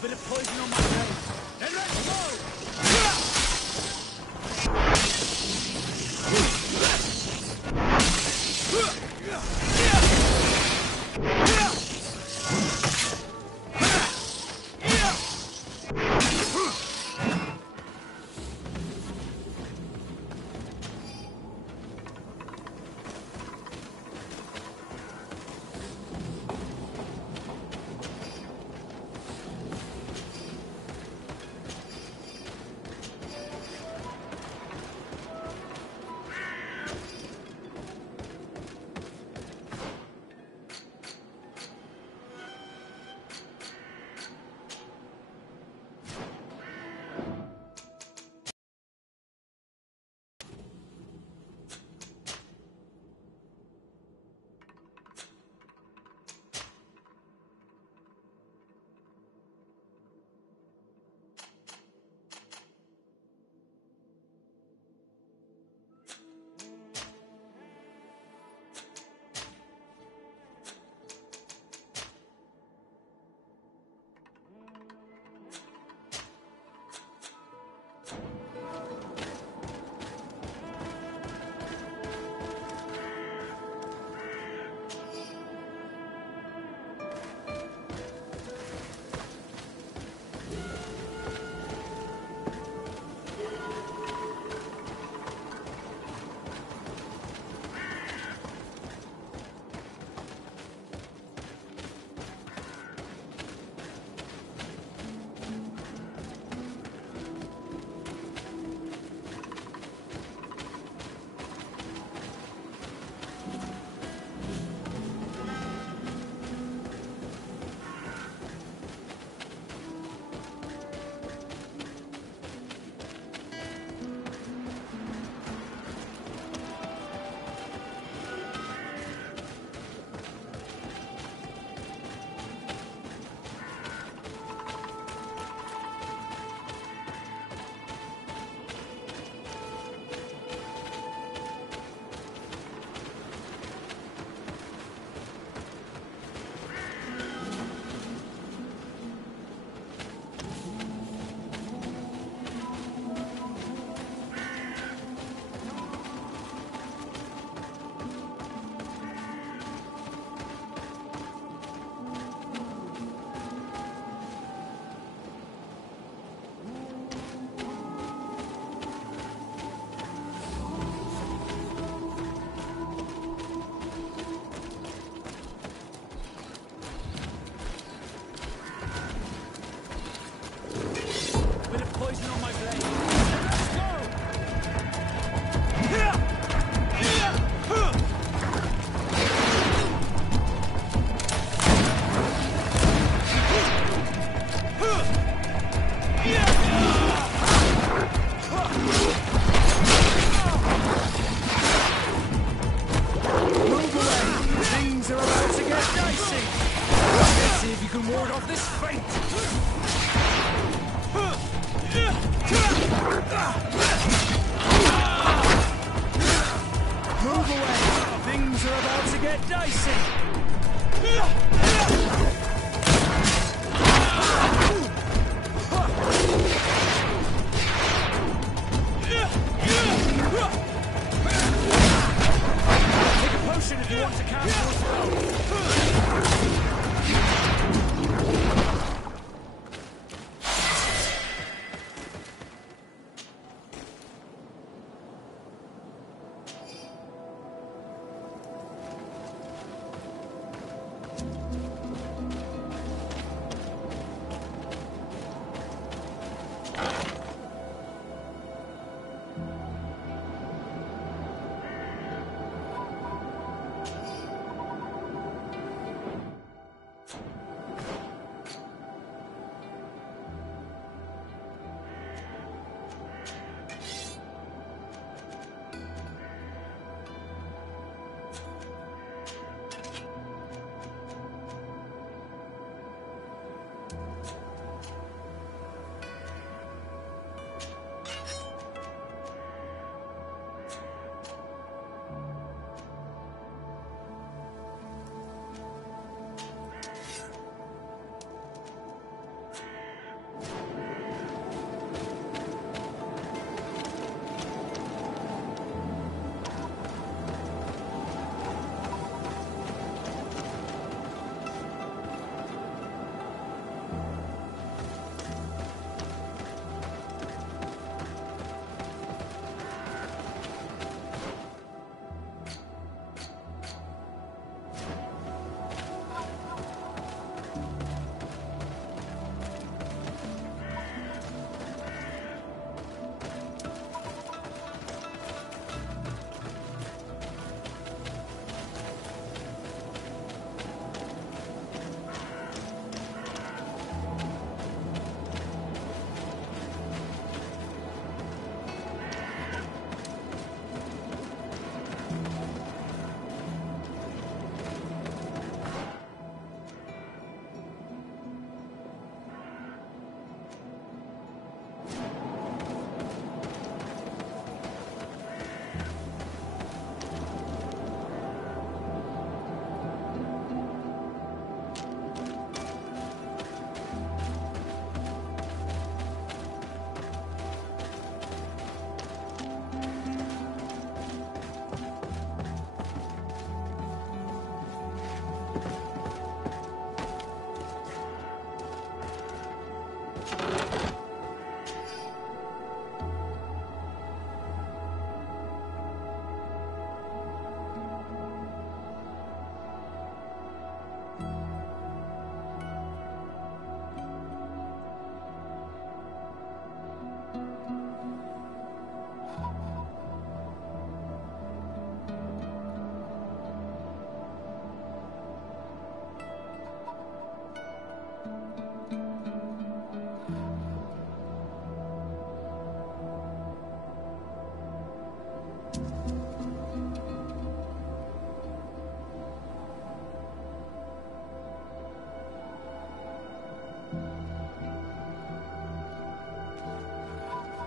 Bit of poison on my blade. And let's go!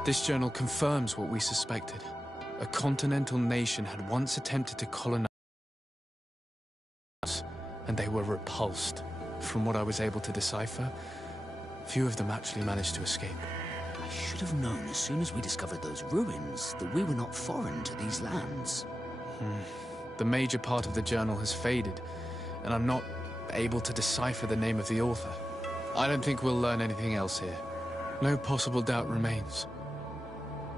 This journal confirms what we suspected. A continental nation had once attempted to colonize us, and they were repulsed. From what I was able to decipher, few of them actually managed to escape. I should have known as soon as we discovered those ruins that we were not foreign to these lands. The major part of the journal has faded, and I'm not able to decipher the name of the author. I don't think we'll learn anything else here. No possible doubt remains.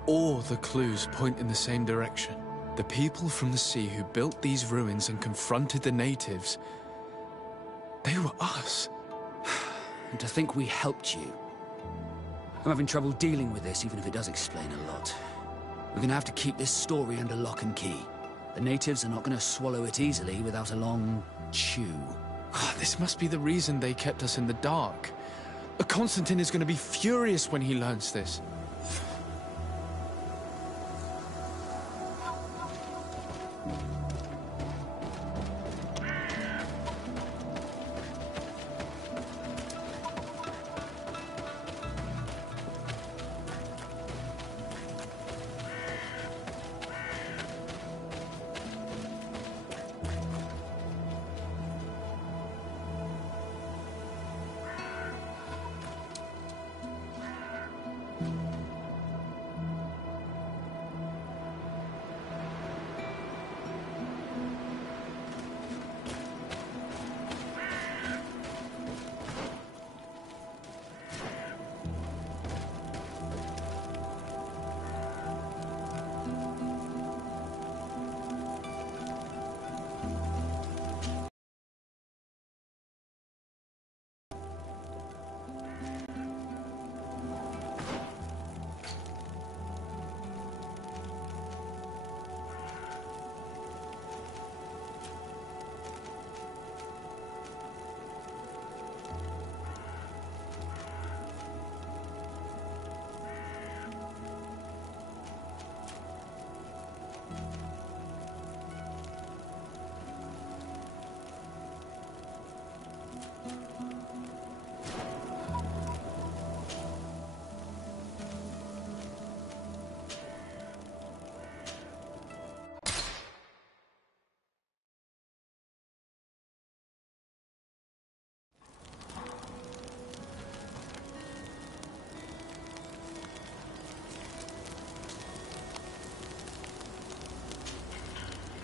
All the clues point in the same direction. The people from the sea who built these ruins and confronted the natives, they were us. And to think we helped you. I'm having trouble dealing with this, even if it does explain a lot. We're gonna have to keep this story under lock and key. The natives are not gonna swallow it easily without a long chew. This must be the reason they kept us in the dark. Constantine is gonna be furious when he learns this.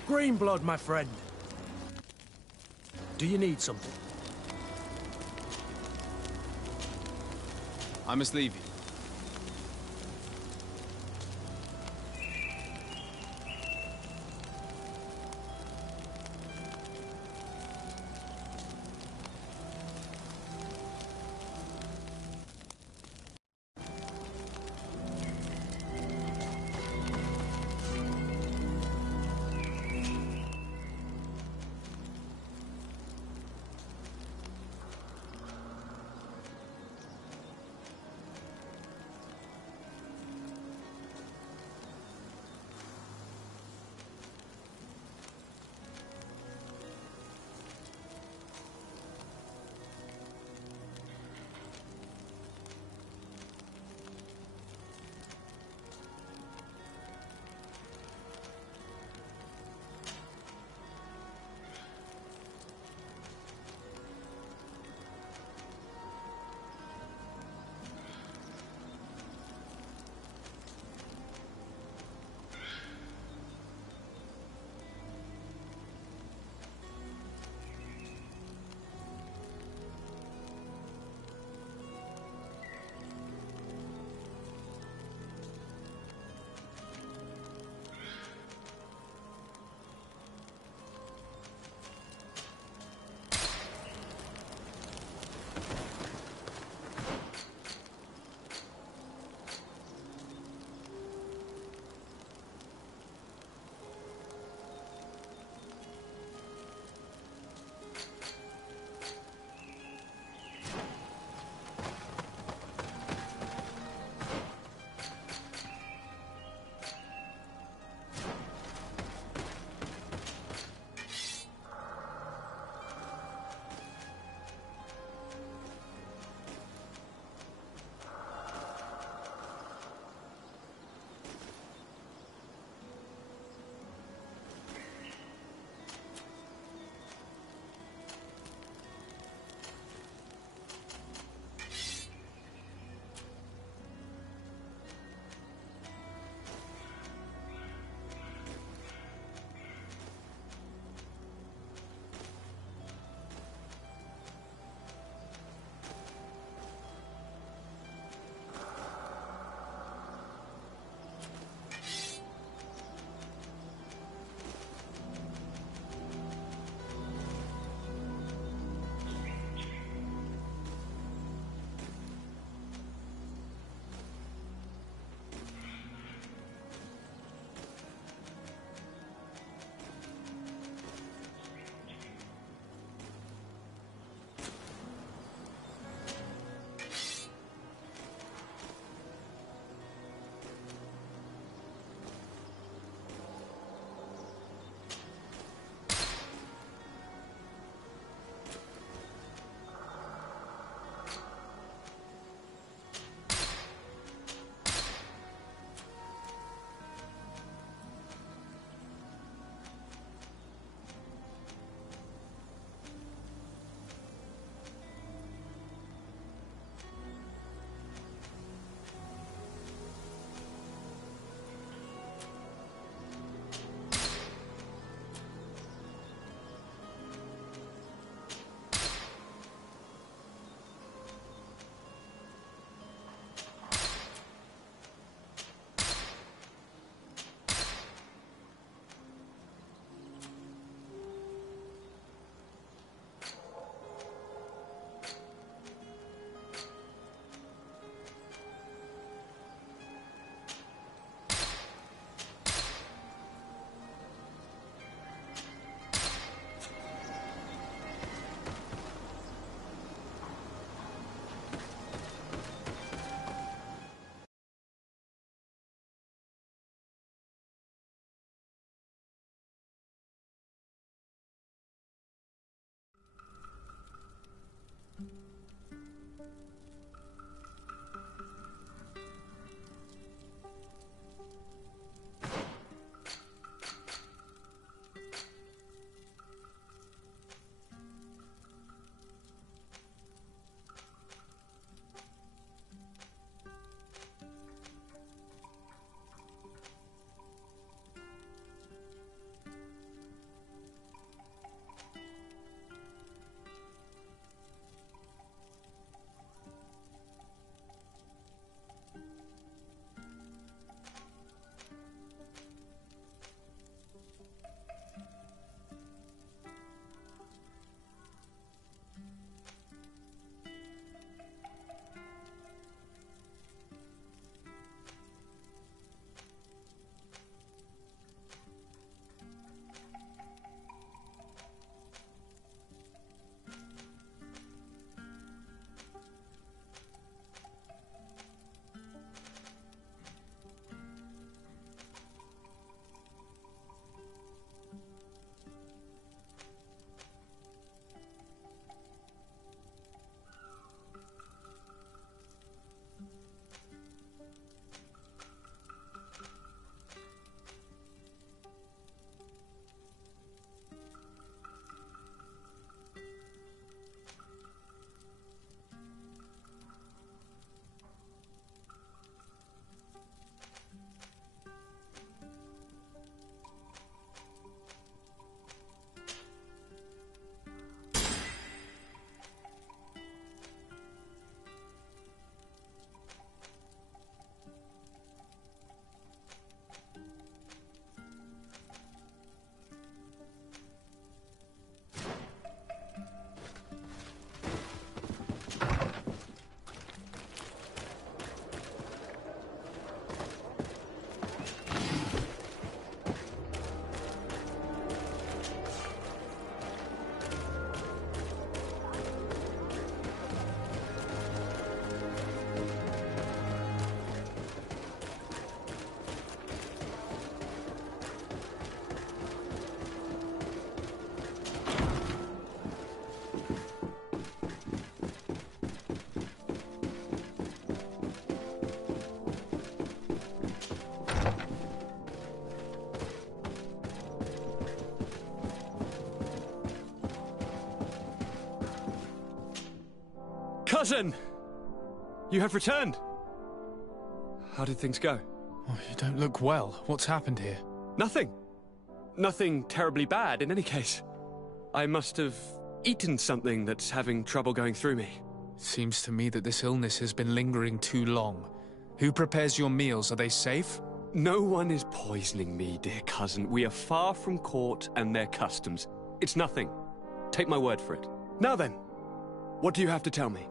Green blood, my friend. Do you need something? I must leave you. Cousin! You have returned. How did things go? Oh, you don't look well. What's happened here? Nothing. Nothing terribly bad in any case. I must have eaten something that's having trouble going through me. It seems to me that this illness has been lingering too long. Who prepares your meals? Are they safe? No one is poisoning me, dear cousin. We are far from court and their customs. It's nothing. Take my word for it. Now then, what do you have to tell me?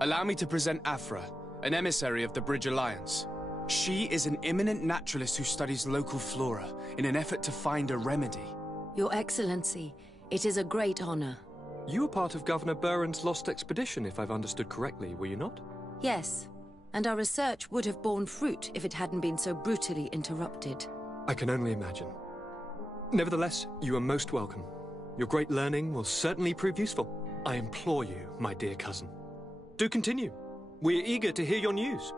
Allow me to present Afra, an emissary of the Bridge Alliance. She is an eminent naturalist who studies local flora in an effort to find a remedy. Your Excellency, it is a great honor. You were part of Governor Buren's lost expedition, if I've understood correctly, were you not? Yes, and our research would have borne fruit if it hadn't been so brutally interrupted. I can only imagine. Nevertheless, you are most welcome. Your great learning will certainly prove useful. I implore you, my dear cousin. Do continue. We are eager to hear your news.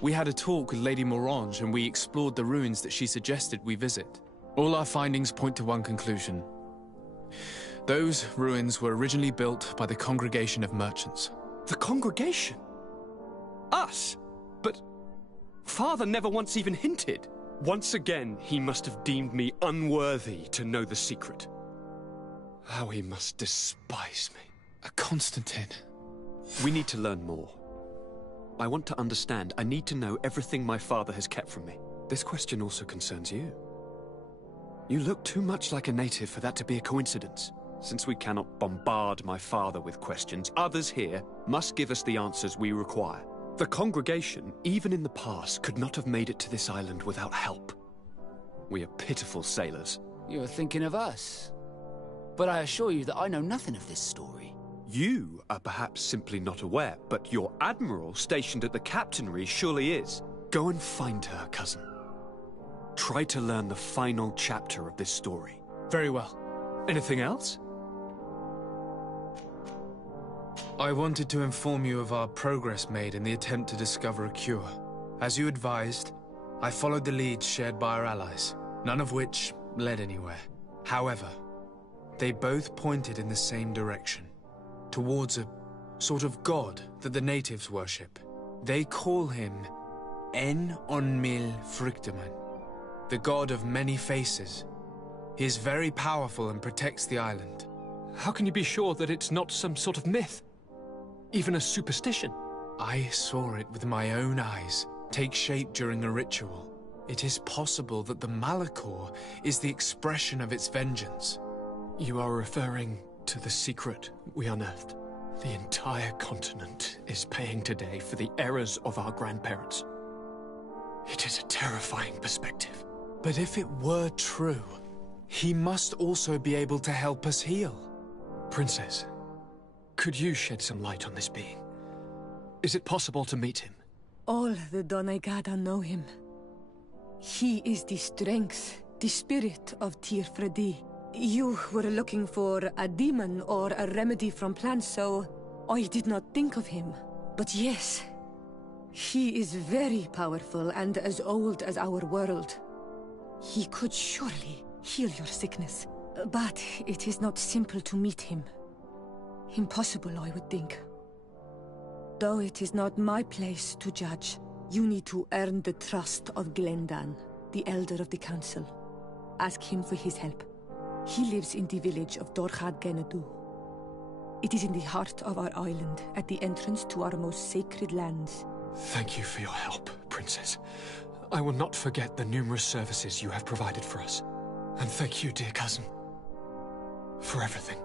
We had a talk with Lady Morange and we explored the ruins that she suggested we visit. All our findings point to one conclusion. Those ruins were originally built by the Congregation of Merchants. The congregation? Us? But Father never once even hinted. Once again, he must have deemed me unworthy to know the secret. How he must despise me. Constantine. We need to learn more. I want to understand. I need to know everything my father has kept from me. This question also concerns you. You look too much like a native for that to be a coincidence. Since we cannot bombard my father with questions, others here must give us the answers we require. The congregation, even in the past, could not have made it to this island without help. We are pitiful sailors. You're thinking of us. But I assure you that I know nothing of this story. You are perhaps simply not aware, but your admiral stationed at the captainry surely is. Go and find her, cousin. Try to learn the final chapter of this story. Very well. Anything else? I wanted to inform you of our progress made in the attempt to discover a cure. As you advised, I followed the leads shared by our allies, none of which led anywhere. However, they both pointed in the same direction, towards a sort of god that the natives worship. They call him En-on-Mil Frictaman, the god of many faces. He is very powerful and protects the island. How can you be sure that it's not some sort of myth? Even a superstition? I saw it with my own eyes take shape during a ritual. It is possible that the Malachor is the expression of its vengeance. You are referring to the secret we unearthed. The entire continent is paying today for the errors of our grandparents. It is a terrifying perspective. But if it were true, he must also be able to help us heal. Princess, could you shed some light on this being? Is it possible to meet him? All the Doneigada know him. He is the strength, the spirit of Tirfredi. You were looking for a demon or a remedy from plants, so I did not think of him. But yes, he is very powerful and as old as our world. He could surely heal your sickness. But it is not simple to meet him. Impossible, I would think. Though it is not my place to judge, you need to earn the trust of Glendan, the Elder of the Council. Ask him for his help. He lives in the village of Dorchad Genadu. It is in the heart of our island, at the entrance to our most sacred lands. Thank you for your help, Princess. I will not forget the numerous services you have provided for us. And thank you, dear cousin, for everything.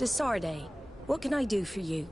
Desarde, what can I do for you?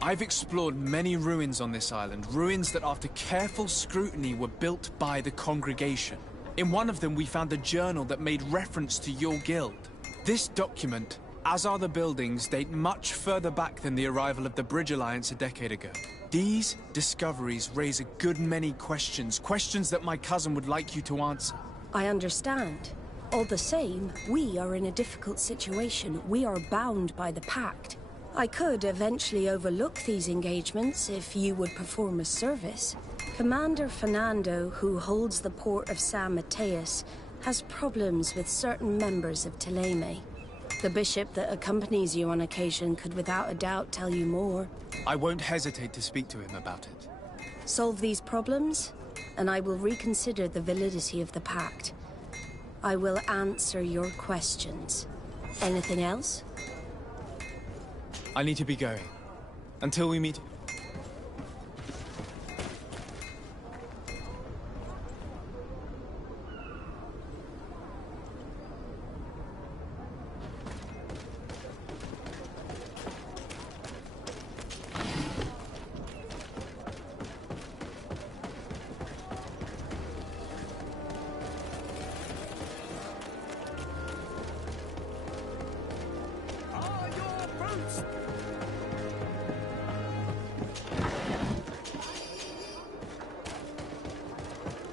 I've explored many ruins on this island, ruins that after careful scrutiny were built by the congregation. In one of them we found a journal that made reference to your guild. This document, as are the buildings, date much further back than the arrival of the Bridge Alliance a decade ago. These discoveries raise a good many questions, questions that my cousin would like you to answer. I understand. All the same, we are in a difficult situation. We are bound by the Pact. I could eventually overlook these engagements if you would perform a service. Commander Fernando, who holds the port of San Mateus, has problems with certain members of Teleme. The bishop that accompanies you on occasion could without a doubt tell you more. I won't hesitate to speak to him about it. Solve these problems, and I will reconsider the validity of the Pact. I will answer your questions. Anything else? I need to be going. Until we meet...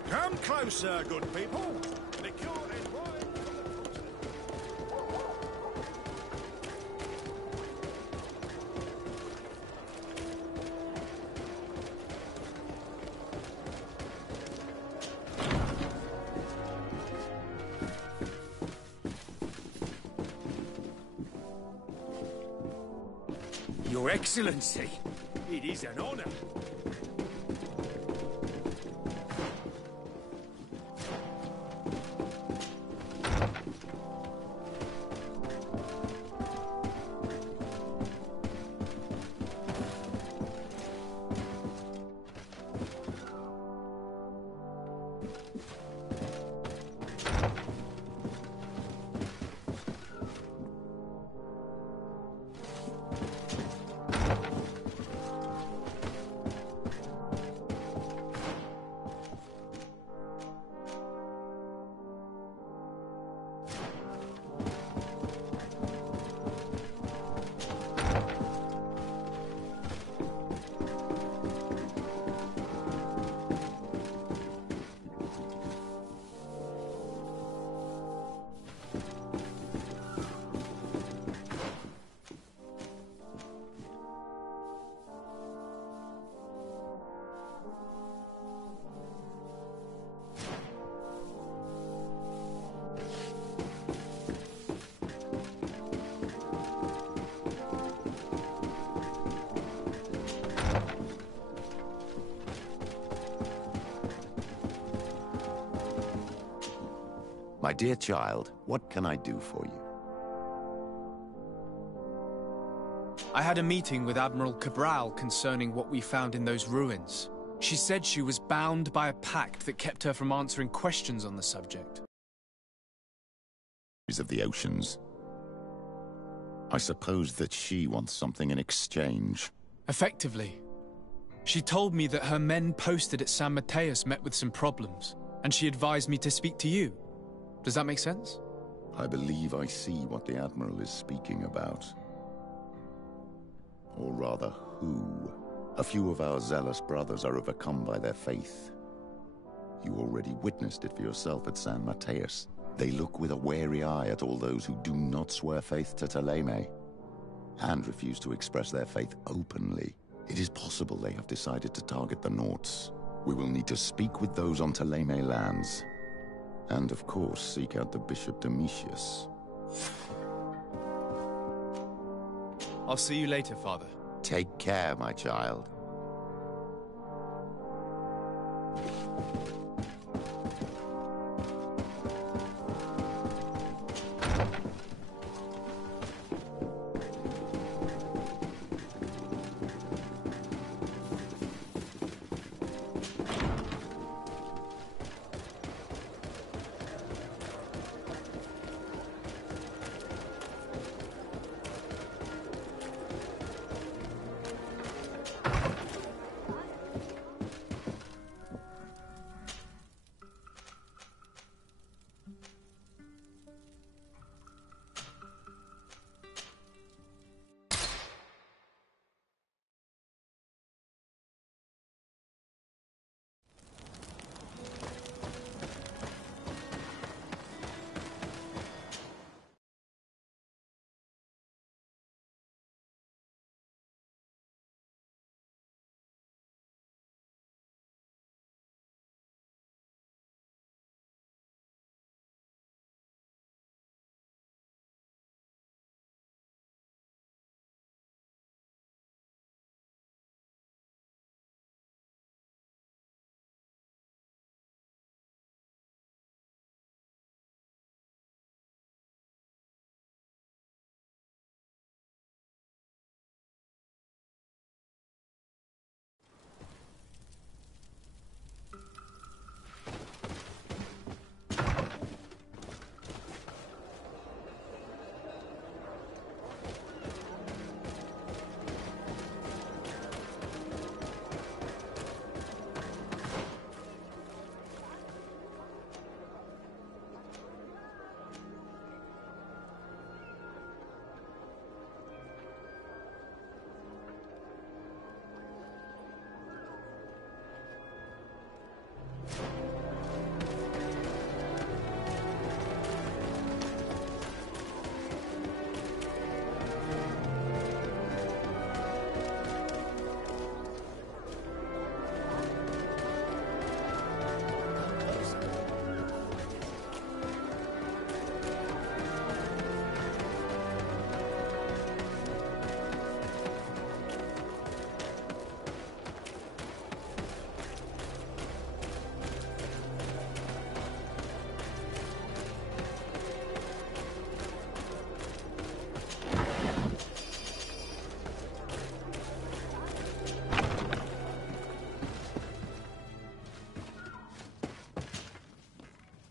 Come closer, good people. The cure is right. Your Excellency. It is an honor. My dear child, what can I do for you? I had a meeting with Admiral Cabral concerning what we found in those ruins. She said she was bound by a pact that kept her from answering questions on the subject. Of the oceans. I suppose that she wants something in exchange. Effectively. She told me that her men posted at San Mateus met with some problems, and she advised me to speak to you. Does that make sense? I believe I see what the Admiral is speaking about. Or rather, who. A few of our zealous brothers are overcome by their faith. You already witnessed it for yourself at San Mateus. They look with a wary eye at all those who do not swear faith to Teleme, and refuse to express their faith openly. It is possible they have decided to target the Norts. We will need to speak with those on Teleme lands. And of course, seek out the Bishop Domitius. I'll see you later, Father. Take care, my child.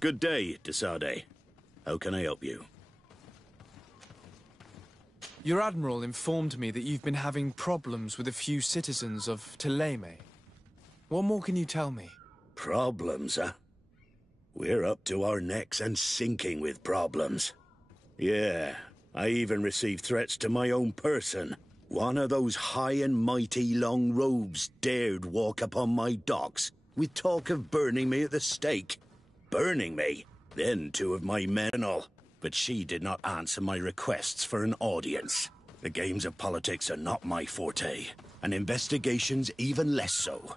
Good day, Desade. How can I help you? Your Admiral informed me that you've been having problems with a few citizens of Thélème. What more can you tell me? Problems, huh? We're up to our necks and sinking with problems. Yeah, I even received threats to my own person. One of those high and mighty long robes dared walk upon my docks with talk of burning me at the stake. Burning me? Then 2 of my men and all. But she did not answer my requests for an audience. The games of politics are not my forte, and investigations even less so.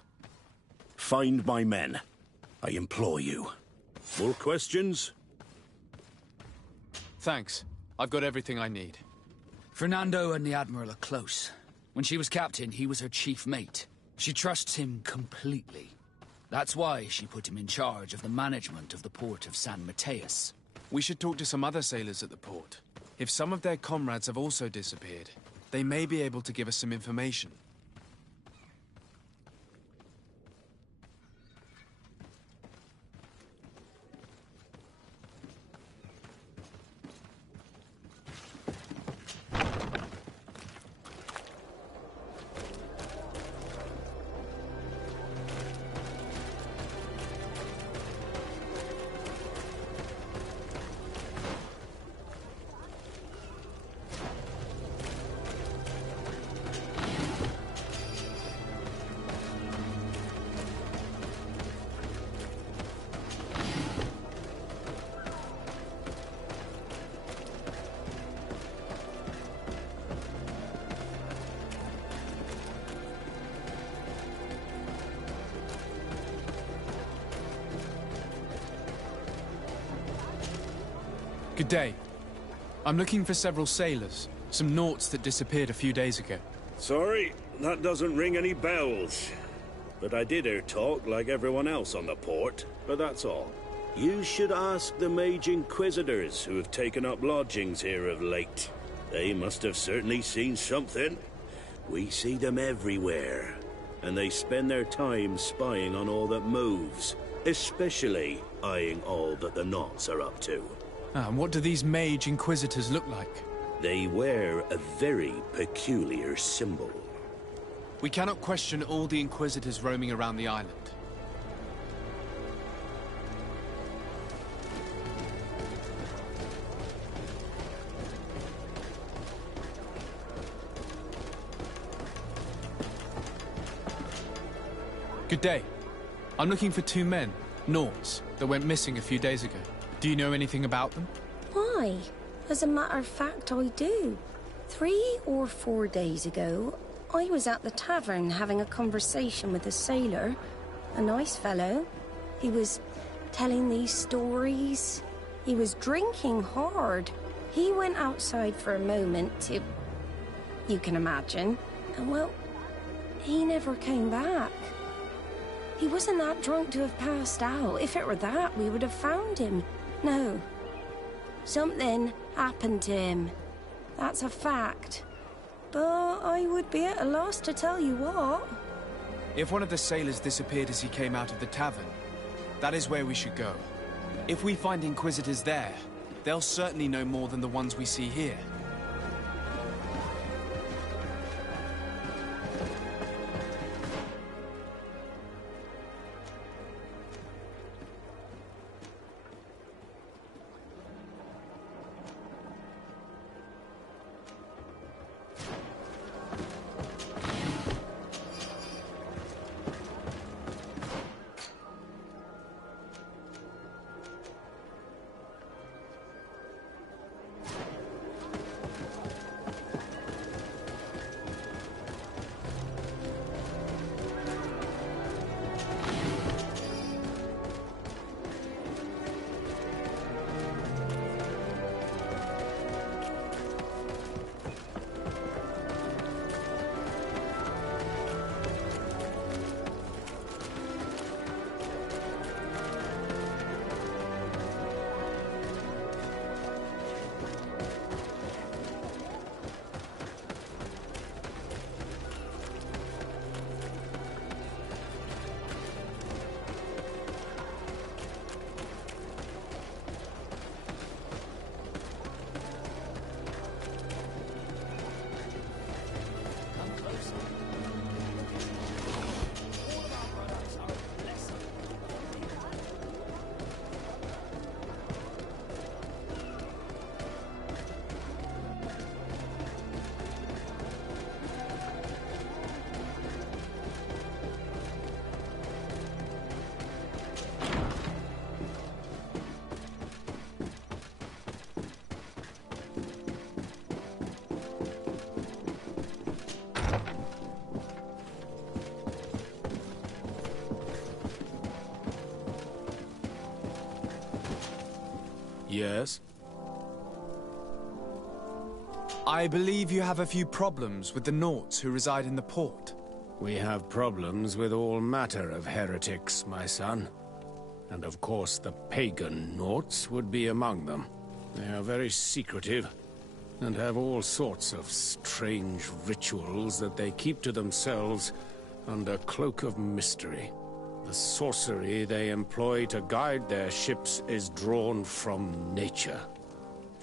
Find my men. I implore you. More questions? Thanks. I've got everything I need. Fernando and the Admiral are close. When she was captain, he was her chief mate. She trusts him completely. That's why she put him in charge of the management of the port of San Mateus. We should talk to some other sailors at the port. If some of their comrades have also disappeared, they may be able to give us some information. Good day. I'm looking for several sailors. Some naughts that disappeared a few days ago. Sorry, that doesn't ring any bells. But I did hear talk like everyone else on the port, but that's all. You should ask the Mage Inquisitors who have taken up lodgings here of late. They must have certainly seen something. We see them everywhere, and they spend their time spying on all that moves, especially eyeing all that the Knots are up to. And what do these Mage Inquisitors look like? They wear a very peculiar symbol. We cannot question all the Inquisitors roaming around the island. Good day. I'm looking for 2 men, Naughts, that went missing a few days ago. Do you know anything about them? Why? As a matter of fact, I do. 3 or 4 days ago, I was at the tavern having a conversation with a sailor. A nice fellow. He was telling these stories. He was drinking hard. He went outside for a moment to... You can imagine. And well, he never came back. He wasn't that drunk to have passed out. If it were that, we would have found him. No. Something happened to him. That's a fact. But I would be at a loss to tell you what. If one of the sailors disappeared as he came out of the tavern, that is where we should go. If we find Inquisitors there, they'll certainly know more than the ones we see here. Yes? I believe you have a few problems with the Nauts who reside in the port. We have problems with all matter of heretics, my son. And of course the pagan Nauts would be among them. They are very secretive, and have all sorts of strange rituals that they keep to themselves under cloak of mystery. The sorcery they employ to guide their ships is drawn from nature,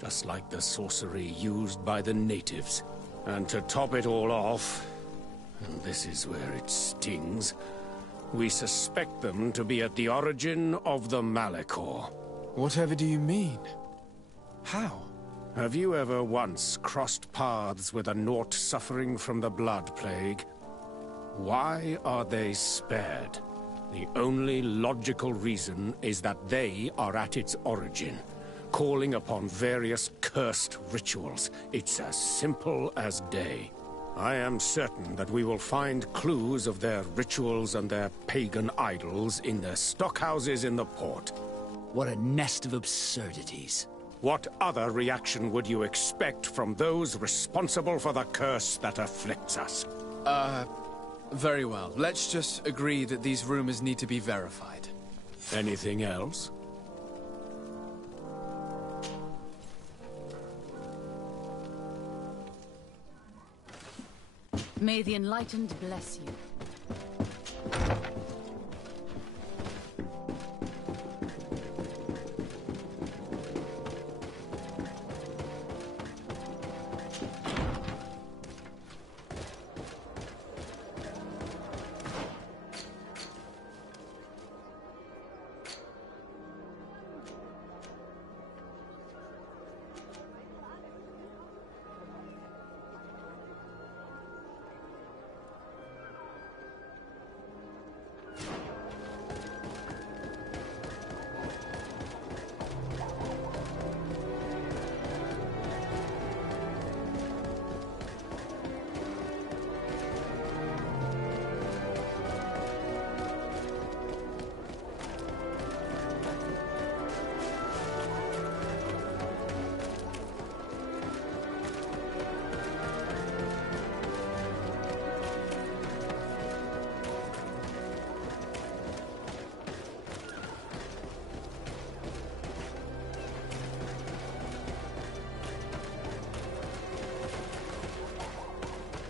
just like the sorcery used by the natives. And to top it all off, and this is where it stings, we suspect them to be at the origin of the Malachor. Whatever do you mean? How? Have you ever once crossed paths with a Naut suffering from the Blood Plague? Why are they spared? The only logical reason is that they are at its origin, calling upon various cursed rituals. It's as simple as day. I am certain that we will find clues of their rituals and their pagan idols in their stockhouses in the port. What a nest of absurdities. What other reaction would you expect from those responsible for the curse that afflicts us? Very well. Let's just agree that these rumors need to be verified. Anything else? May the Enlightened bless you.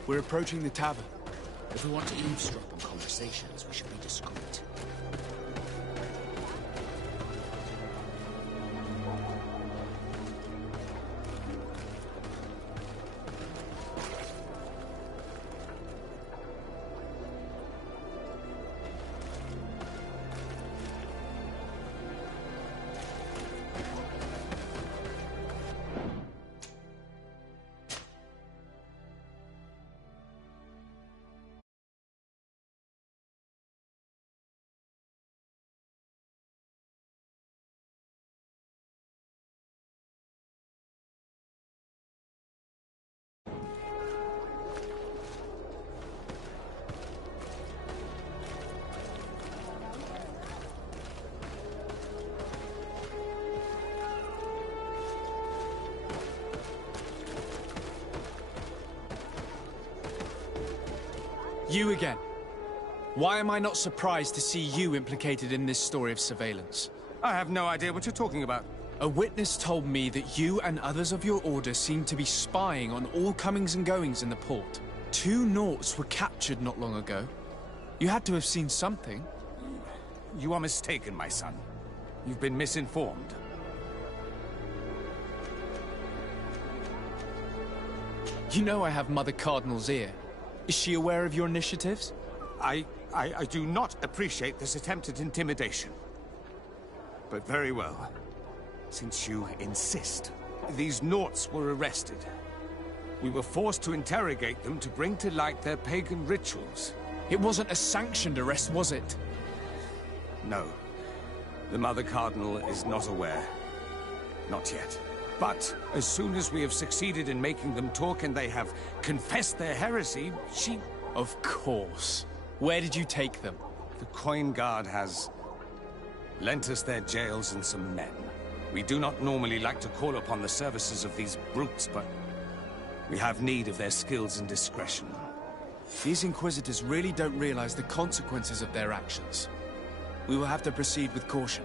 We're approaching the tavern. If we want to eavesdrop on conversations, we should be discreet. You again. Why am I not surprised to see you implicated in this story of surveillance? I have no idea what you're talking about. A witness told me that you and others of your order seem to be spying on all comings and goings in the port. 2 Nauts were captured not long ago. You had to have seen something. You are mistaken, my son. You've been misinformed. You know I have Mother Cardinal's ear. Is she aware of your initiatives? I do not appreciate this attempt at intimidation. But very well. Since you insist. These Nauts were arrested. We were forced to interrogate them to bring to light their pagan rituals. It wasn't a sanctioned arrest, was it? No. The Mother Cardinal is not aware. Not yet. But as soon as we have succeeded in making them talk and they have confessed their heresy, she... Of course. Where did you take them? The Coin Guard has lent us their jails and some men. We do not normally like to call upon the services of these brutes, but we have need of their skills and discretion. These Inquisitors really don't realize the consequences of their actions. We will have to proceed with caution.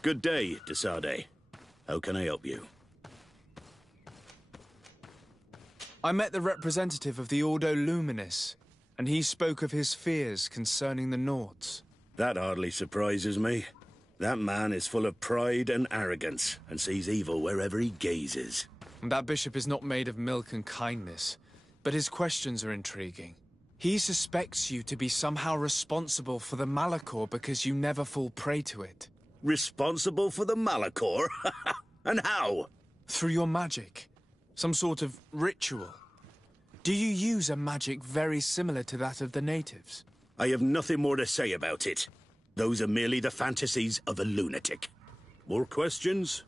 Good day, Desade. How can I help you? I met the representative of the Ordo Luminis, and he spoke of his fears concerning the Nords. That hardly surprises me. That man is full of pride and arrogance, and sees evil wherever he gazes. And that bishop is not made of milk and kindness, but his questions are intriguing. He suspects you to be somehow responsible for the Malachor because you never fall prey to it. Responsible for the Malachor? And how? Through your magic. Some sort of ritual. Do you use a magic very similar to that of the natives? I have nothing more to say about it. Those are merely the fantasies of a lunatic. More questions?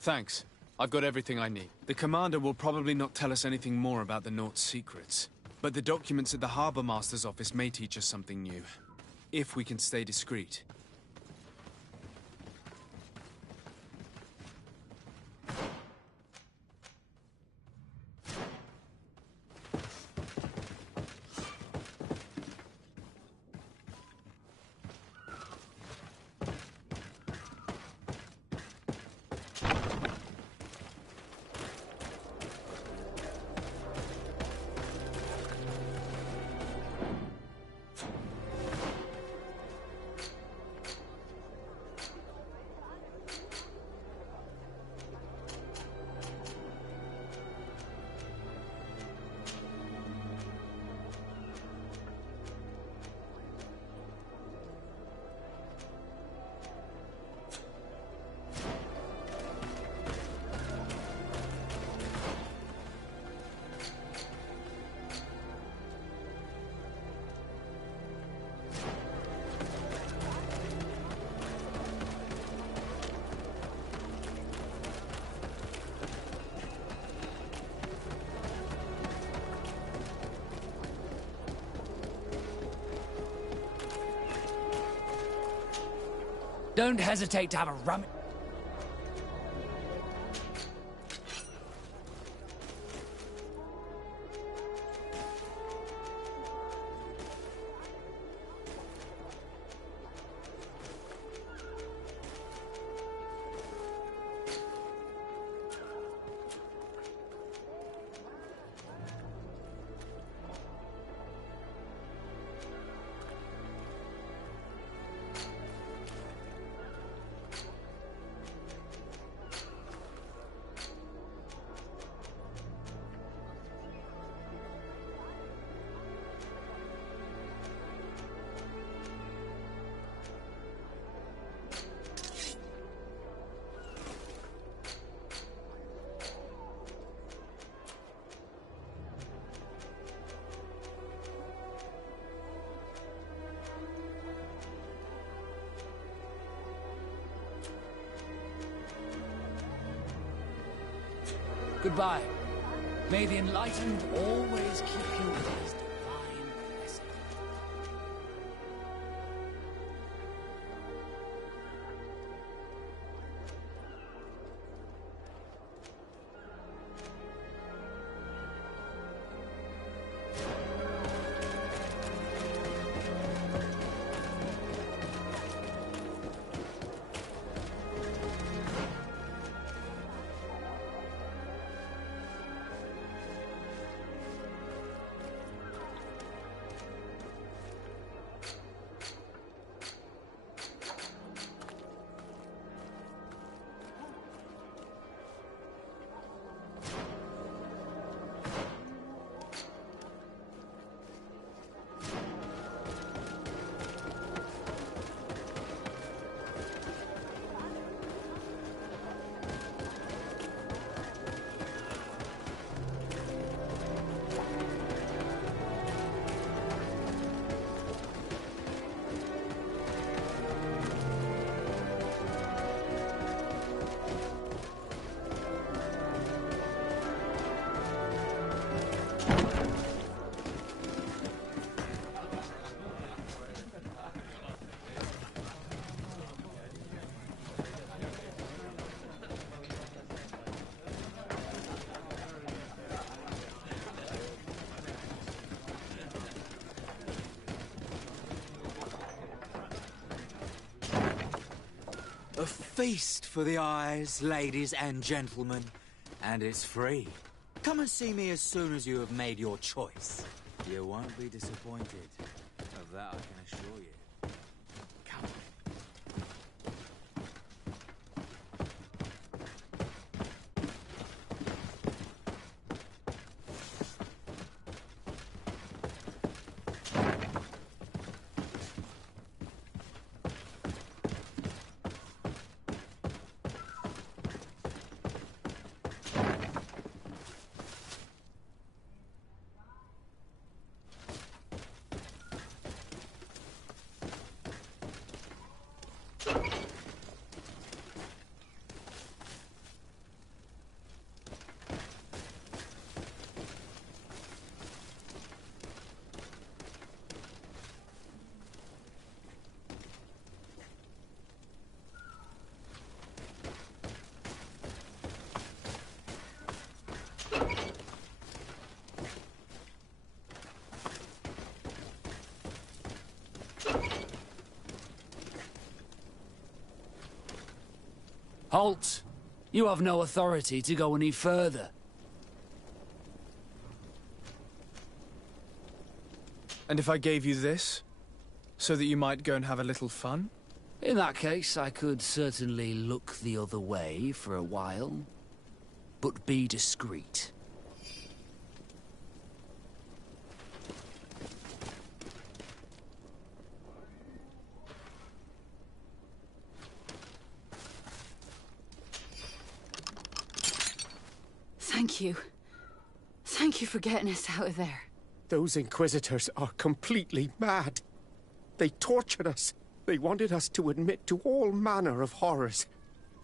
Thanks. I've got everything I need. The commander will probably not tell us anything more about the Nort's secrets. But the documents at the Harbour Master's office may teach us something new. If we can stay discreet. Don't hesitate to have a rum... Goodbye. May the Enlightened always keep you with his divine blessing. A feast for the eyes, ladies and gentlemen, and it's free. Come and see me as soon as you have made your choice. You won't be disappointed. Of that I can assure you. Come. Halt! You have no authority to go any further. And if I gave you this, so that you might go and have a little fun? In that case, I could certainly look the other way for a while. But be discreet. Thank you. Thank you for getting us out of there. Those Inquisitors are completely mad. They tortured us. They wanted us to admit to all manner of horrors.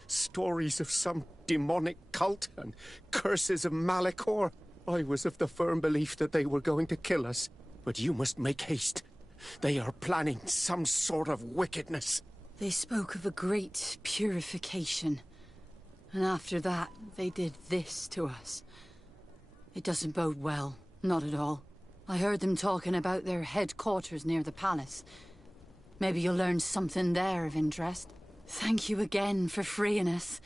Stories of some demonic cult and curses of Malachor. I was of the firm belief that they were going to kill us. But you must make haste. They are planning some sort of wickedness. They spoke of a great purification. And after that, they did this to us. It doesn't bode well. Not at all. I heard them talking about their headquarters near the palace. Maybe you'll learn something there of interest. Thank you again for freeing us.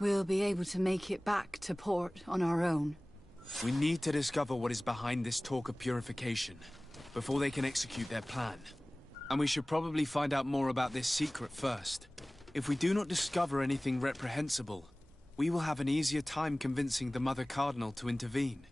We'll be able to make it back to port on our own. We need to discover what is behind this talk of purification, before they can execute their plan. And we should probably find out more about this secret first. If we do not discover anything reprehensible, we will have an easier time convincing the Mother Cardinal to intervene.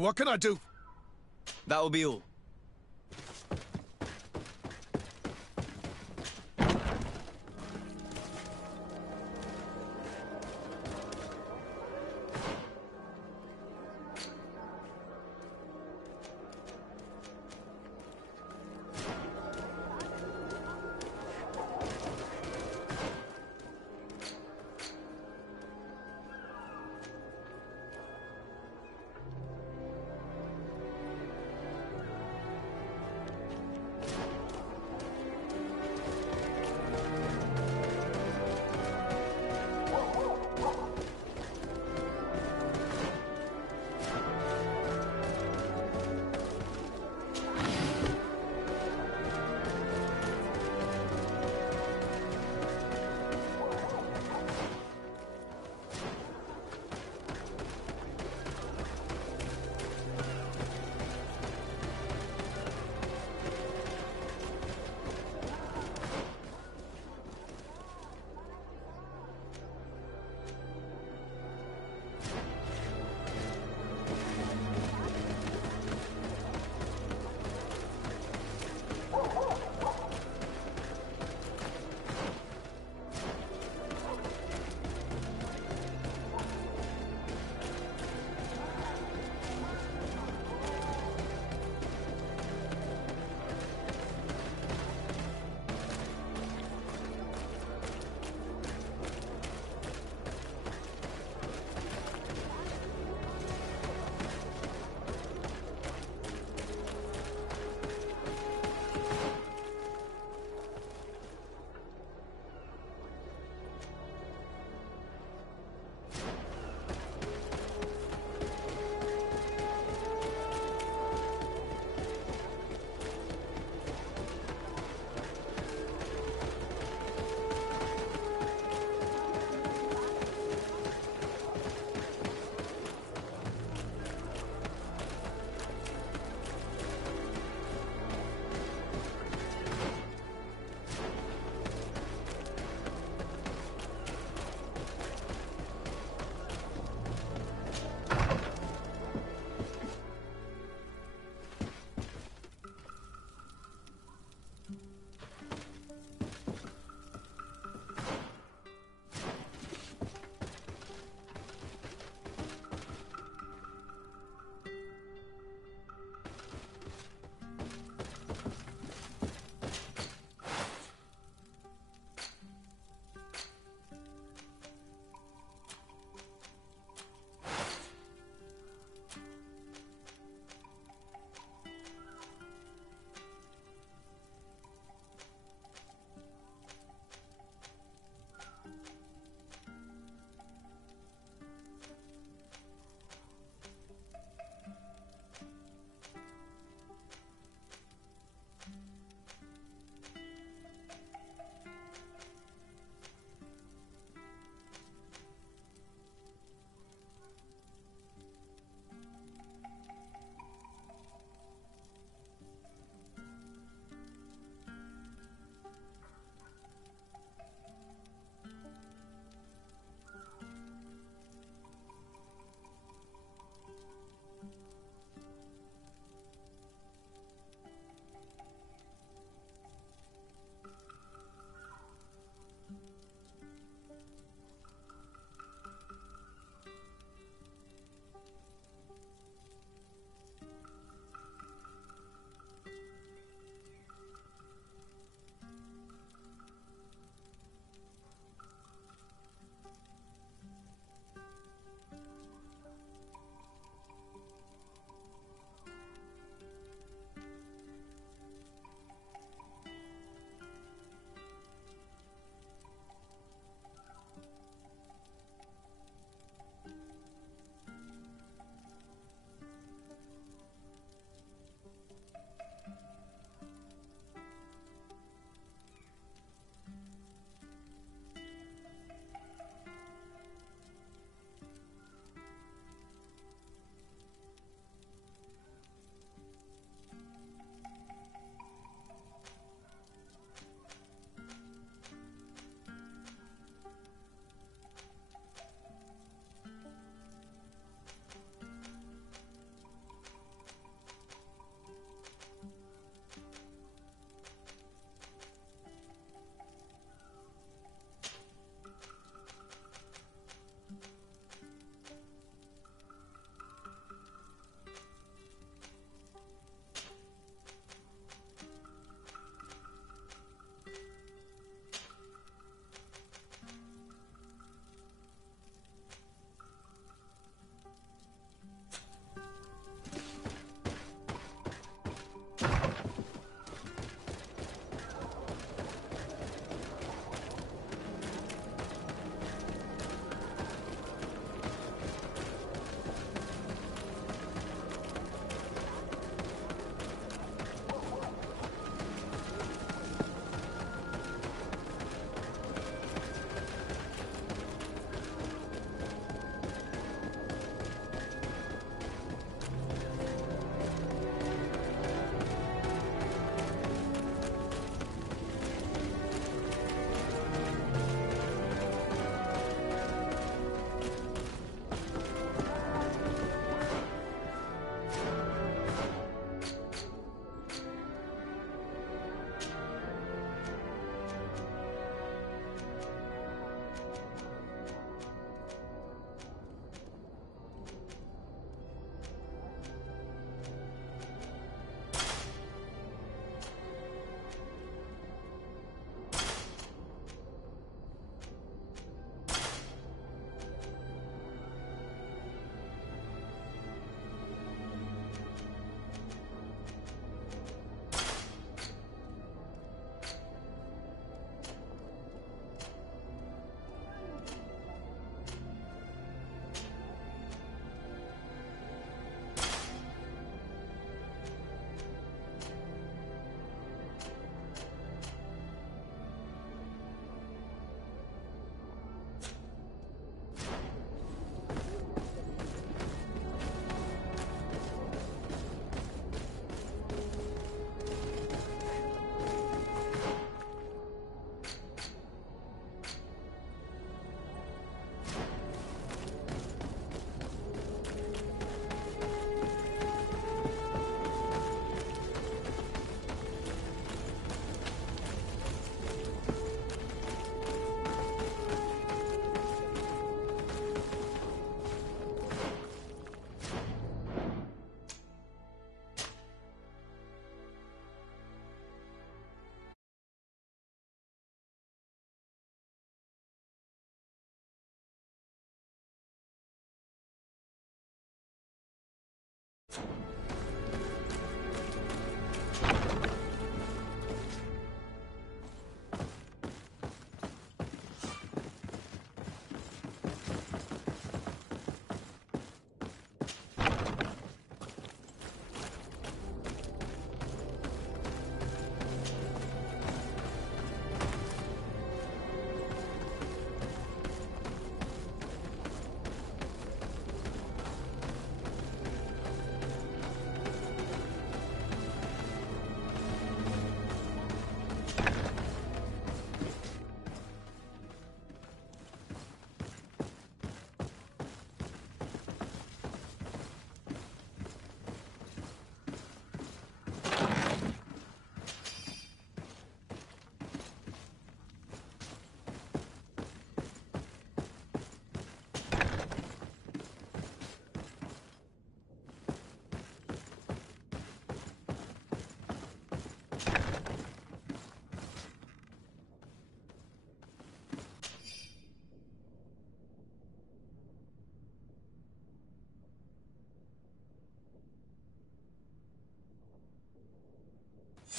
What can I do? That will be all.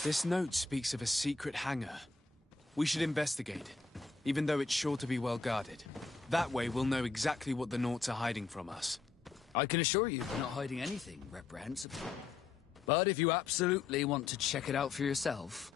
This note speaks of a secret hangar. We should investigate, even though it's sure to be well guarded. That way we'll know exactly what the Naughts are hiding from us. I can assure you we're not hiding anything reprehensible. But if you absolutely want to check it out for yourself...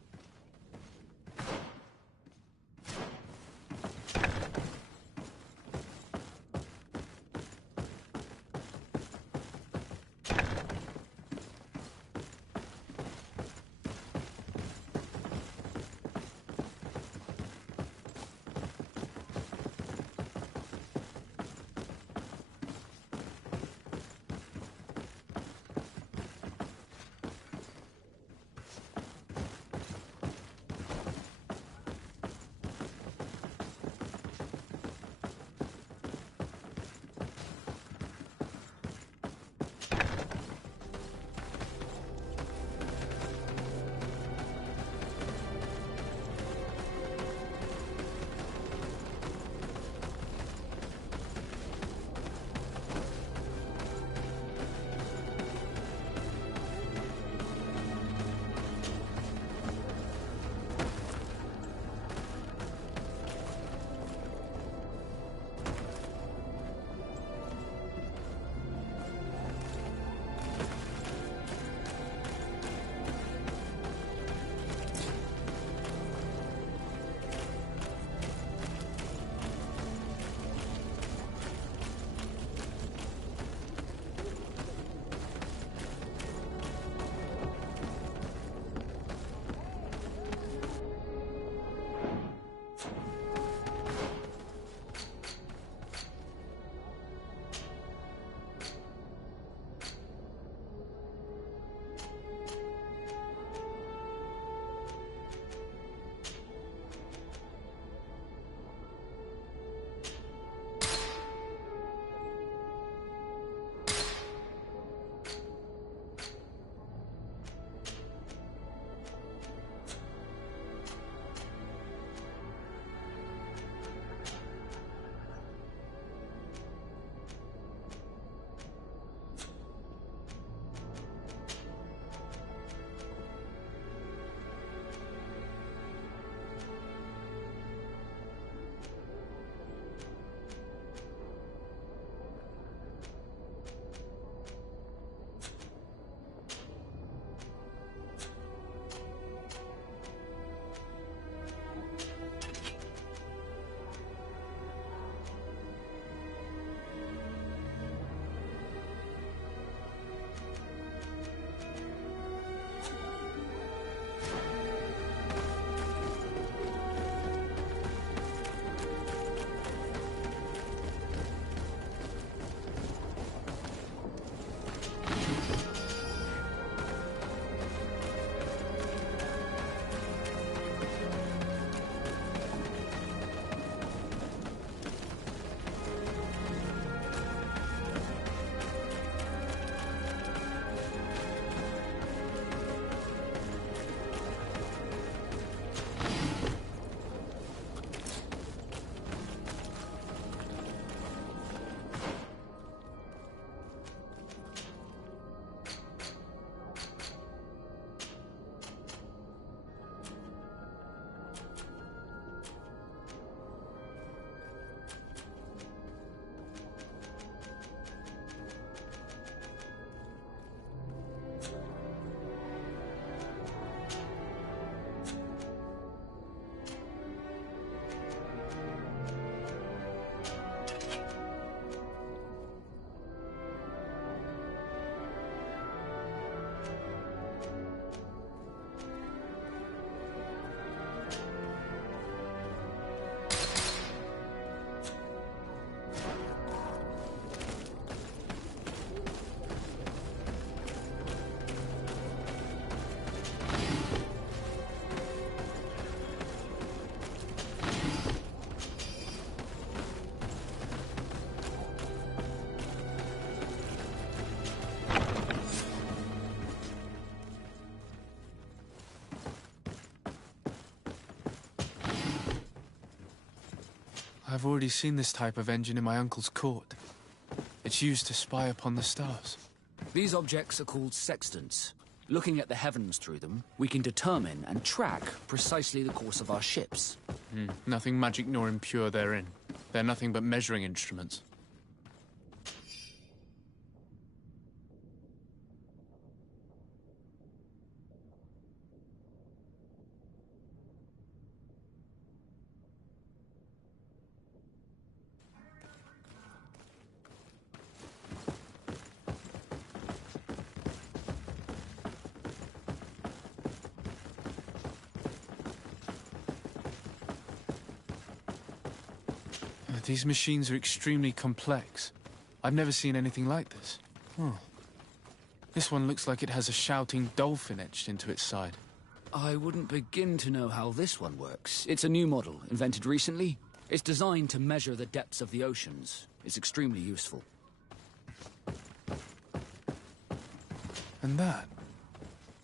I've already seen this type of engine in my uncle's court. It's used to spy upon the stars. These objects are called sextants. Looking at the heavens through them, we can determine and track precisely the course of our ships. Nothing magic nor impure therein. They're nothing but measuring instruments. These machines are extremely complex. I've never seen anything like this. This one looks like it has a shouting dolphin etched into its side. I wouldn't begin to know how this one works. It's a new model, invented recently. It's designed to measure the depths of the oceans. It's extremely useful. And that?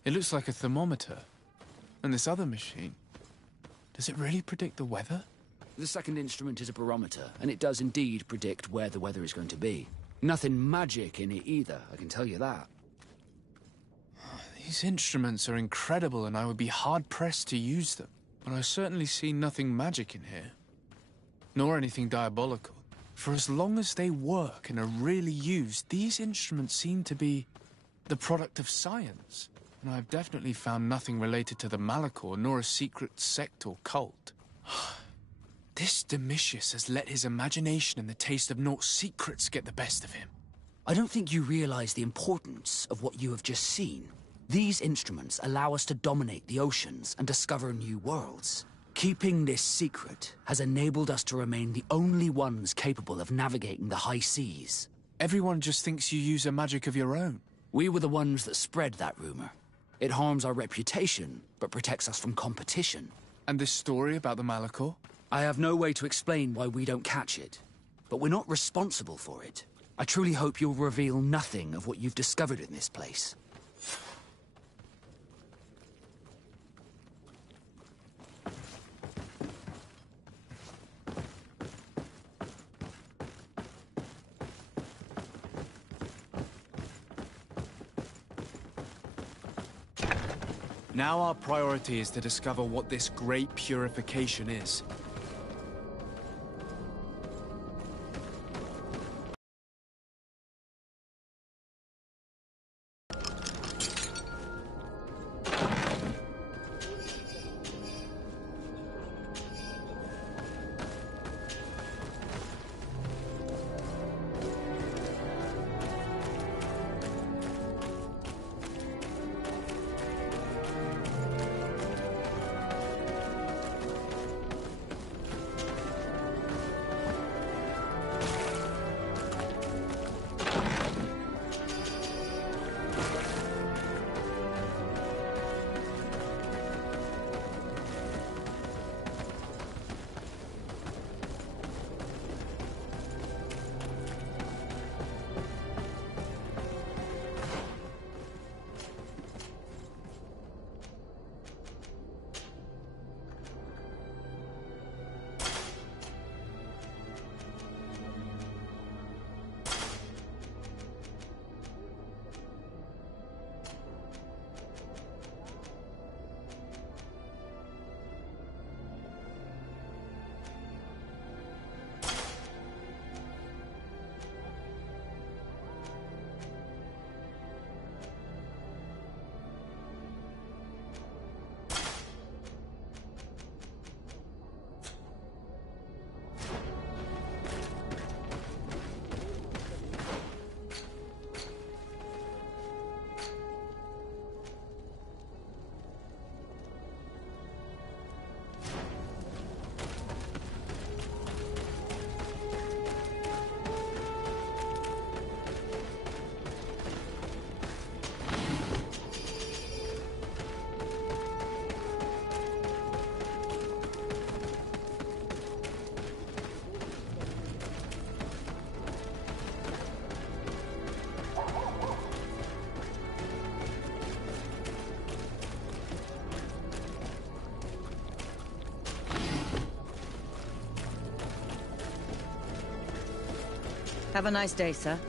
It looks like a thermometer. And this other machine, does it really predict the weather? The second instrument is a barometer, and it does indeed predict where the weather is going to be. Nothing magic in it either, I can tell you that. These instruments are incredible, and I would be hard-pressed to use them. But I certainly see nothing magic in here. Nor anything diabolical. For as long as they work and are really used, these instruments seem to be the product of science. And I've definitely found nothing related to the Malachor, nor a secret sect or cult. This Domitius has let his imagination and the taste of Naught's secrets get the best of him. I don't think you realize the importance of what you have just seen. These instruments allow us to dominate the oceans and discover new worlds. Keeping this secret has enabled us to remain the only ones capable of navigating the high seas. Everyone just thinks you use a magic of your own. We were the ones that spread that rumor. It harms our reputation, but protects us from competition. And this story about the Malachor? I have no way to explain why we don't catch it, but we're not responsible for it. I truly hope you'll reveal nothing of what you've discovered in this place. Now our priority is to discover what this great purification is. Have a nice day, sir.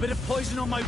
Bit of poison on my...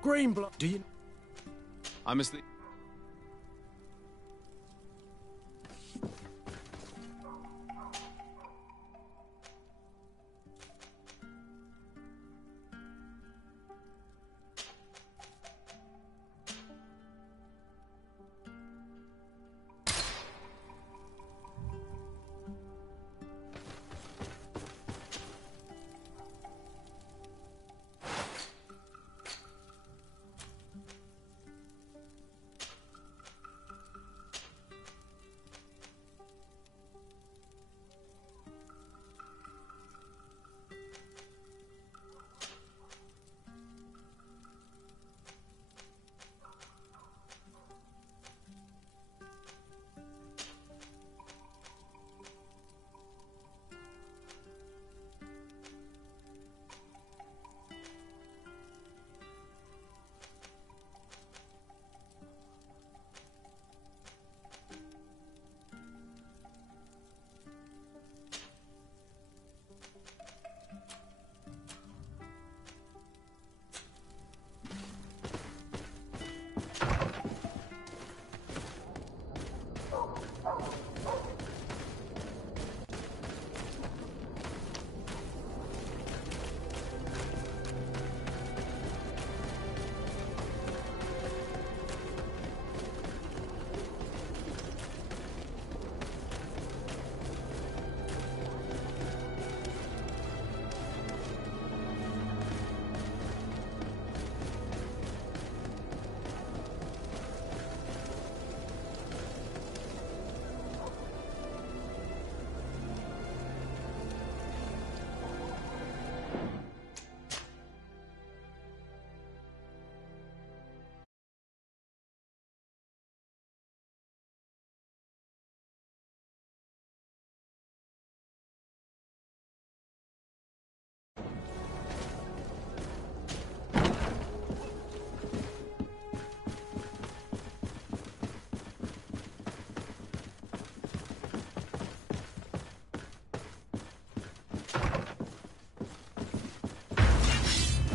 Green blood. Do you... I'm asleep.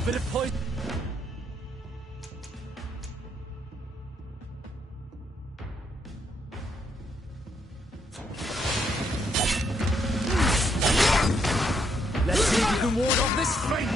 Bit of poison. Let's see if you can ward off this fate!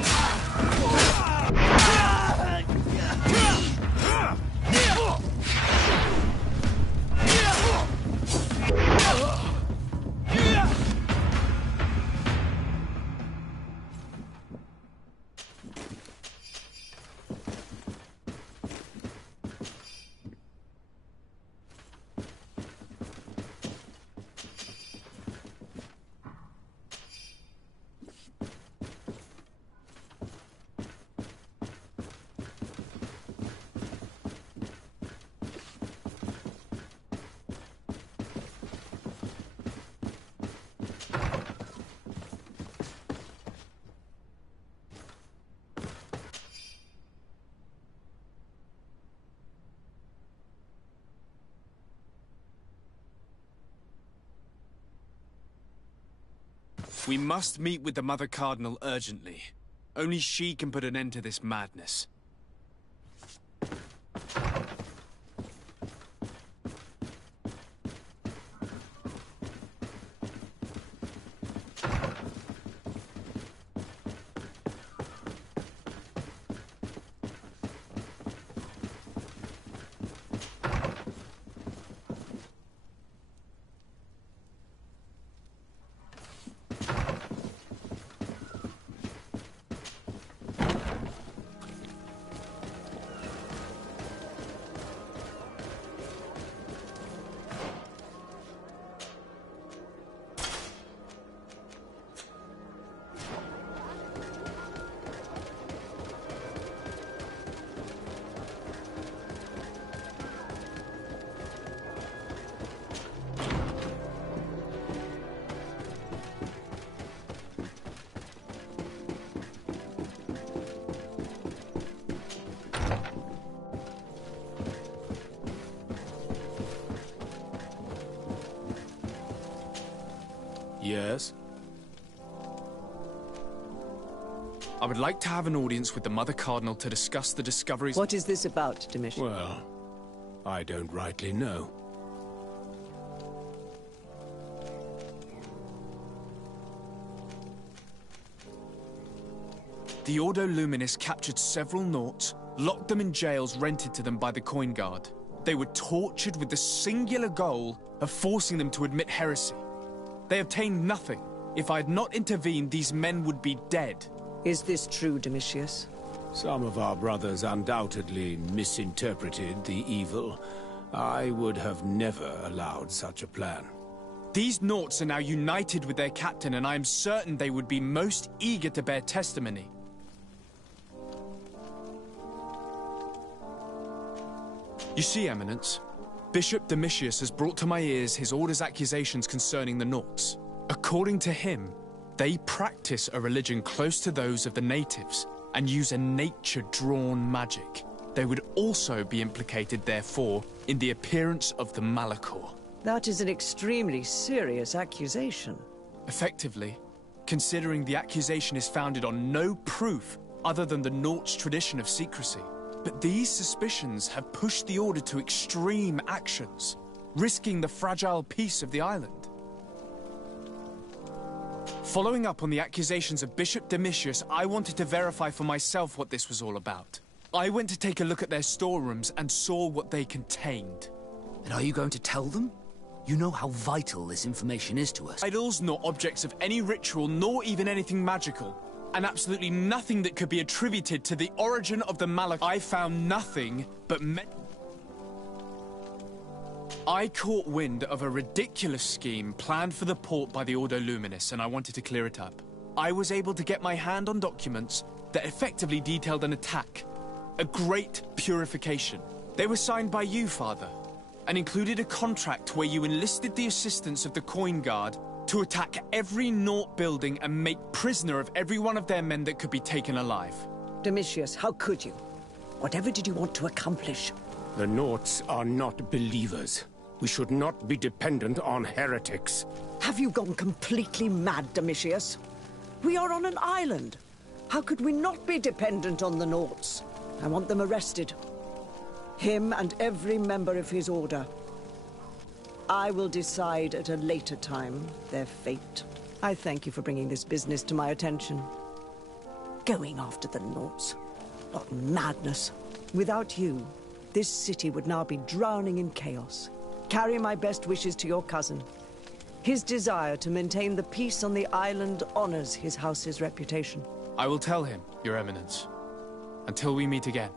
We must meet with the Mother Cardinal urgently. Only she can put an end to this madness. Yes? I would like to have an audience with the Mother Cardinal to discuss the discoveries... What is this about, Domitian? Well, I don't rightly know. The Ordo Luminis captured several Nauts, locked them in jails rented to them by the Coin Guard. They were tortured with the singular goal of forcing them to admit heresy. They obtained nothing. If I had not intervened, these men would be dead. Is this true, Domitius? Some of our brothers undoubtedly misinterpreted the evil. I would have never allowed such a plan. These Nauts are now united with their captain, and I am certain they would be most eager to bear testimony. You see, Eminence, Bishop Domitius has brought to my ears his order's accusations concerning the Nauts. According to him, they practice a religion close to those of the natives and use a nature-drawn magic. They would also be implicated, therefore, in the appearance of the Malachor. That is an extremely serious accusation. Effectively, considering the accusation is founded on no proof other than the Nauts' tradition of secrecy. But these suspicions have pushed the Order to extreme actions, risking the fragile peace of the island. Following up on the accusations of Bishop Domitius, I wanted to verify for myself what this was all about. I went to take a look at their storerooms and saw what they contained. And are you going to tell them? You know how vital this information is to us. Idols, nor objects of any ritual, nor even anything magical. And absolutely nothing that could be attributed to the origin of the Malachor. I found nothing but I caught wind of a ridiculous scheme planned for the port by the Ordo Luminis, and I wanted to clear it up. I was able to get my hand on documents that effectively detailed an attack. A great purification. They were signed by you, Father, and included a contract where you enlisted the assistance of the Coin Guard to attack every Naut building and make prisoner of every one of their men that could be taken alive. Domitius, how could you? Whatever did you want to accomplish? The Nauts are not believers. We should not be dependent on heretics. Have you gone completely mad, Domitius? We are on an island. How could we not be dependent on the Norts? I want them arrested. Him and every member of his order. I will decide at a later time their fate. I thank you for bringing this business to my attention. Going after the Norts. What madness. Without you, this city would now be drowning in chaos. Carry my best wishes to your cousin. His desire to maintain the peace on the island honors his house's reputation. I will tell him, Your Eminence. Until we meet again.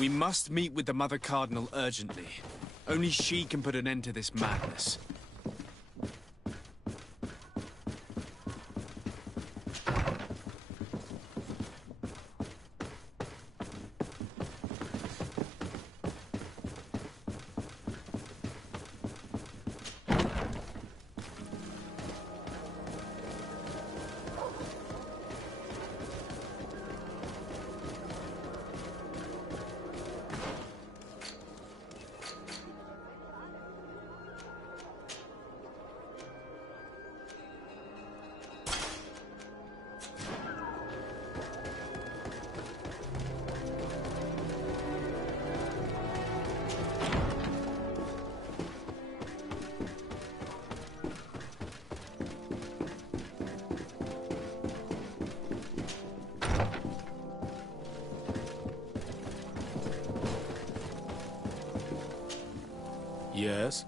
We must meet with the Mother Cardinal urgently. Only she can put an end to this madness. Yes?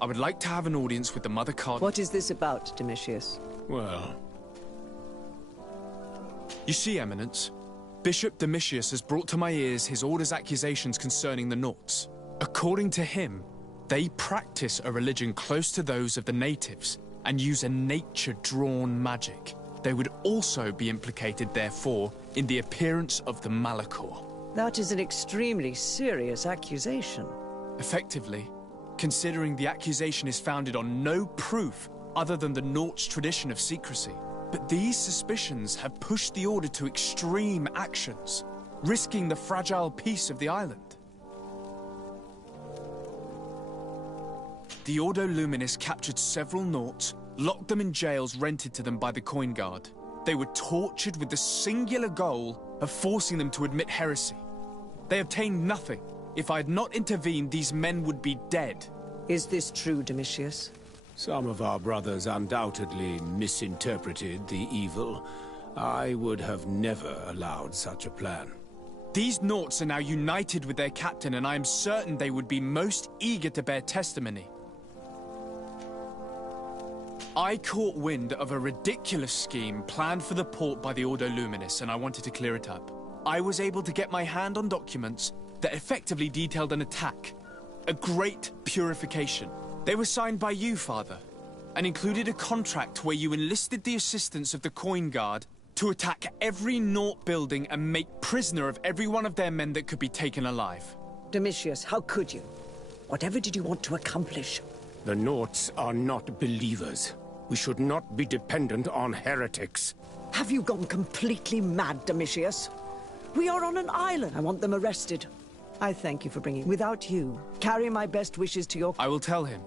I would like to have an audience with the Mother Cardinal. What is this about, Domitius? Well... You see, Eminence, Bishop Domitius has brought to my ears his order's accusations concerning the Norts. According to him, they practice a religion close to those of the natives and use a nature-drawn magic. They would also be implicated, therefore, in the appearance of the Malachor. That is an extremely serious accusation. Effectively, considering the accusation is founded on no proof other than the Nort's tradition of secrecy. But these suspicions have pushed the Order to extreme actions, risking the fragile peace of the island. The Ordo Luminis captured several Norts, locked them in jails rented to them by the Coin Guard. They were tortured with the singular goal of forcing them to admit heresy. They obtained nothing. If I had not intervened, these men would be dead. Is this true, Domitius? Some of our brothers undoubtedly misinterpreted the evil. I would have never allowed such a plan. These Norts are now united with their captain, and I am certain they would be most eager to bear testimony. I caught wind of a ridiculous scheme planned for the port by the Ordo Luminis, and I wanted to clear it up. I was able to get my hand on documents that effectively detailed an attack. A great purification. They were signed by you, Father, and included a contract where you enlisted the assistance of the Coin Guard to attack every Nort building and make prisoner of every one of their men that could be taken alive. Domitius, how could you? Whatever did you want to accomplish? The Norts are not believers. We should not be dependent on heretics. Have you gone completely mad, Domitius? We are on an island. I want them arrested. I thank you for bringing... Without you, carry my best wishes to your... I will tell him.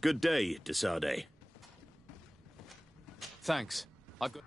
Good day, Desade. Thanks. I've got...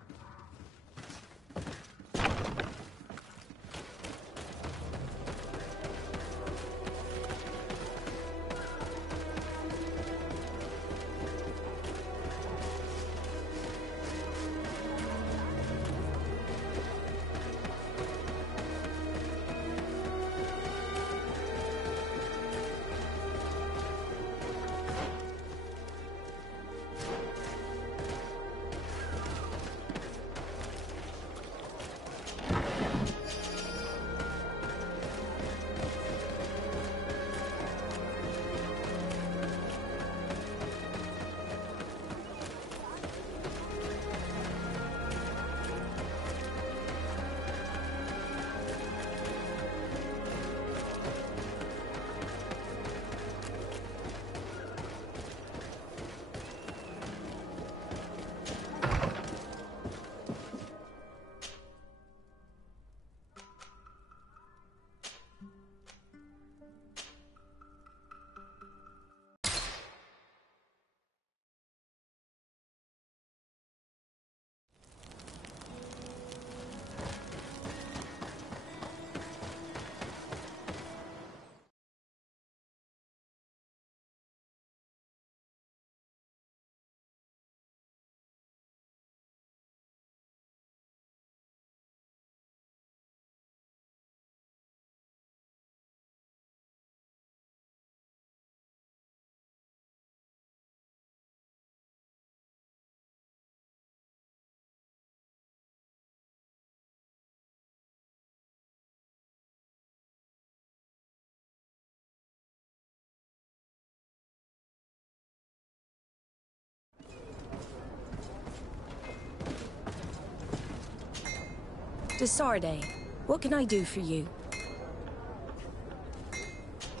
Desarde, what can I do for you?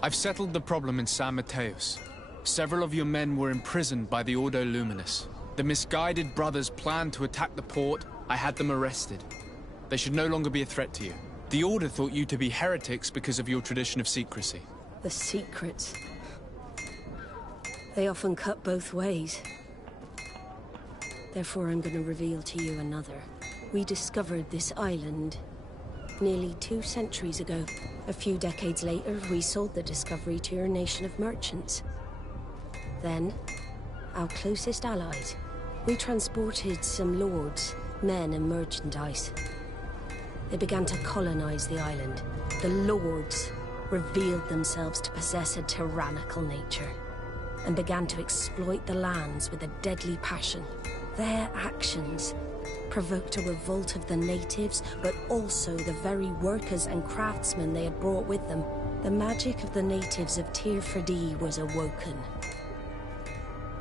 I've settled the problem in San Mateos. Several of your men were imprisoned by the Ordo Luminous. The misguided brothers planned to attack the port. I had them arrested. They should no longer be a threat to you. The Order thought you to be heretics because of your tradition of secrecy. The secrets. They often cut both ways. Therefore, I'm going to reveal to you another. We discovered this island nearly 2 centuries ago. A few decades later, we sold the discovery to your nation of merchants. Then, our closest allies. We transported some lords, men and merchandise. They began to colonize the island. The lords revealed themselves to possess a tyrannical nature and began to exploit the lands with a deadly passion. Their actions provoked a revolt of the natives, but also the very workers and craftsmen they had brought with them. The magic of the natives of Tir Freddy was awoken.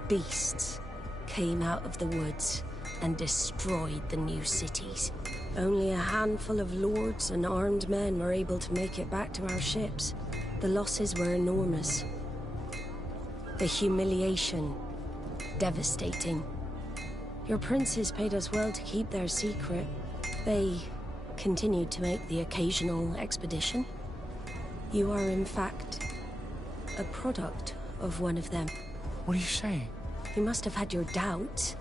Beasts came out of the woods and destroyed the new cities. Only a handful of lords and armed men were able to make it back to our ships. The losses were enormous. The humiliation, devastating. Your princes paid us well to keep their secret. They continued to make the occasional expedition. You are, in fact, a product of one of them. What are you saying? You must have had your doubts.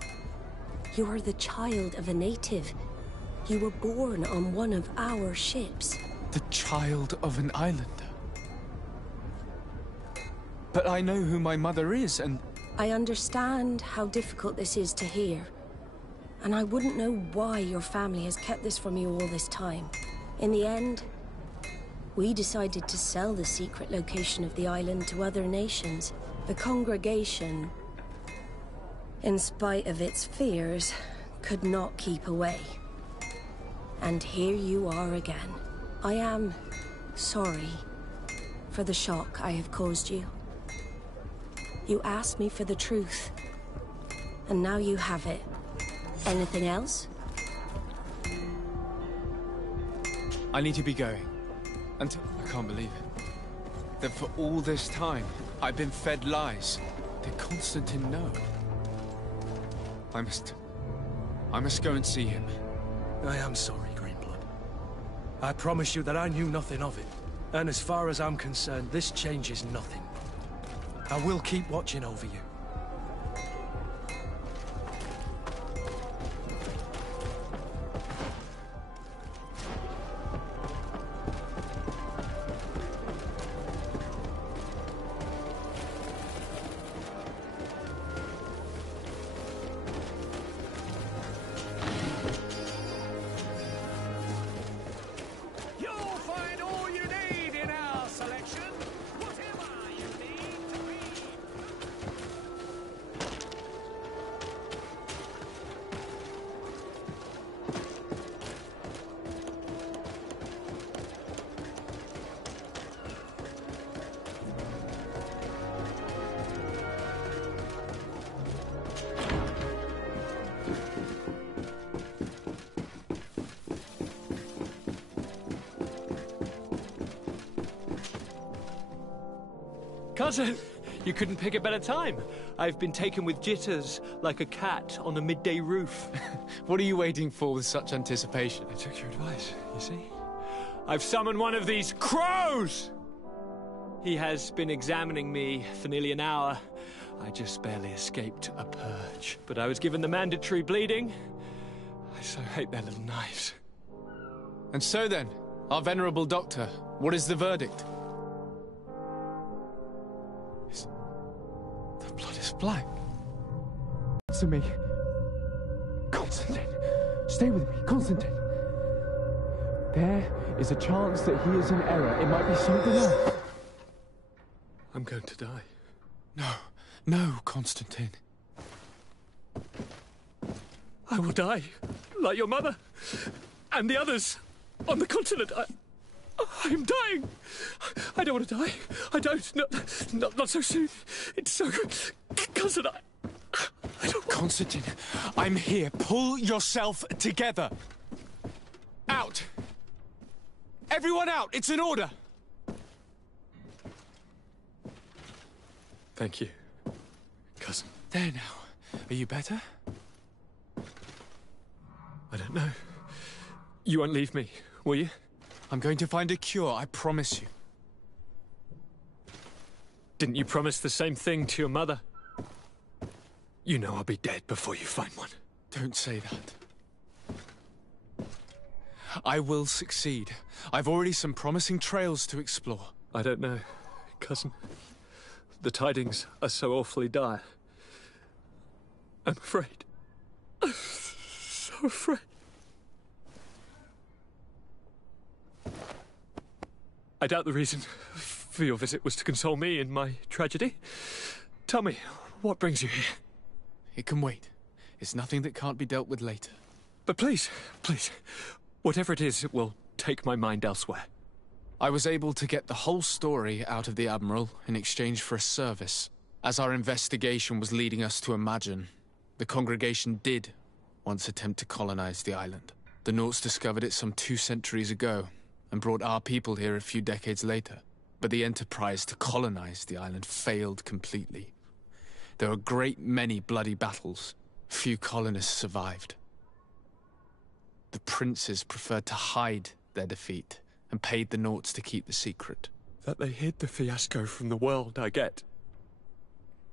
You are the child of a native. You were born on one of our ships. The child of an islander? But I know who my mother is, and... I understand how difficult this is to hear. And I wouldn't know why your family has kept this from you all this time. In the end, we decided to sell the secret location of the island to other nations. The congregation, in spite of its fears, could not keep away. And here you are again. I am sorry for the shock I have caused you. You asked me for the truth, and now you have it. Anything else? I need to be going. Until... I can't believe it. That for all this time, I've been fed lies. Did Constantine know? I must go and see him. I am sorry, Greenblood. I promise you that I knew nothing of it. And as far as I'm concerned, this changes nothing. I will keep watching over you. Cousin! You couldn't pick a better time. I've been taken with jitters, like a cat on a midday roof. What are you waiting for with such anticipation? I took your advice, you see? I've summoned one of these crows! He has been examining me for nearly an hour. I just barely escaped a purge. But I was given the mandatory bleeding. I so hate their little knives. And so then, our venerable doctor, what is the verdict? The blood is black. Answer me. Constantine. Stay with me, Constantine. There is a chance that he is in error. It might be something else. I'm going to die. No, Constantine. I will die, like your mother, and the others on the continent. I am dying. I don't want to die. I don't. Not so soon. It's so... Cousin, I don't... Constantine, I'm here. Pull yourself together. Out. Everyone out. It's an order. Thank you, cousin. There now. Are you better? I don't know. You won't leave me, will you? I'm going to find a cure, I promise you. Didn't you promise the same thing to your mother? You know I'll be dead before you find one. Don't say that. I will succeed. I've already some promising trails to explore. I don't know, cousin. The tidings are so awfully dire. I'm afraid. I'm so afraid. I doubt the reason for your visit was to console me in my tragedy. Tell me, what brings you here? It can wait. It's nothing that can't be dealt with later. But please, whatever it is, it will take my mind elsewhere. I was able to get the whole story out of the Admiral in exchange for a service. As our investigation was leading us to imagine, the congregation did once attempt to colonize the island. The Nauts discovered it some 2 centuries ago and brought our people here a few decades later. But the enterprise to colonize the island failed completely. There were a great many bloody battles. Few colonists survived. The princes preferred to hide their defeat and paid the Nauts to keep the secret. That they hid the fiasco from the world, I get.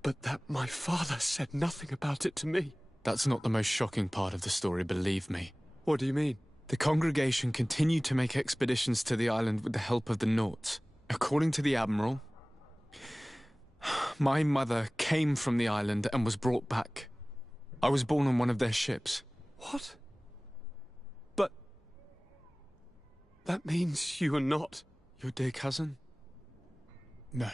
But that my father said nothing about it to me. That's not the most shocking part of the story, believe me. What do you mean? The congregation continued to make expeditions to the island with the help of the Nauts. According to the Admiral, my mother came from the island and was brought back. I was born on one of their ships. What? But... that means you are not... your dear cousin? No.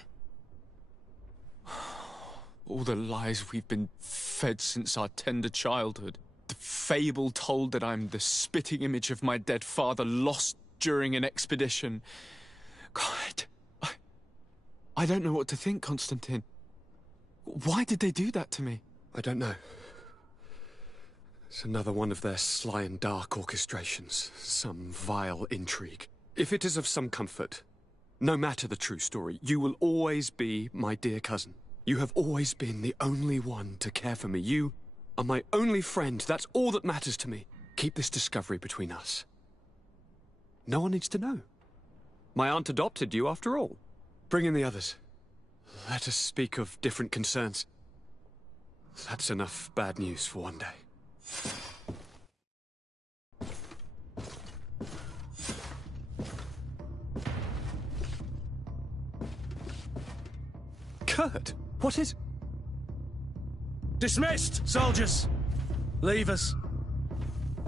All the lies we've been fed since our tender childhood. The fable told that I'm the spitting image of my dead father lost during an expedition. God, I don't know what to think, Constantine. Why did they do that to me? I don't know. It's another one of their sly and dark orchestrations. Some vile intrigue. If it is of some comfort, no matter the true story, you will always be my dear cousin. You have always been the only one to care for me. You are my only friend. That's all that matters to me. Keep this discovery between us. No one needs to know. My aunt adopted you after all. Bring in the others. Let us speak of different concerns. That's enough bad news for one day. Kurt, what is... Dismissed, soldiers! Leave us.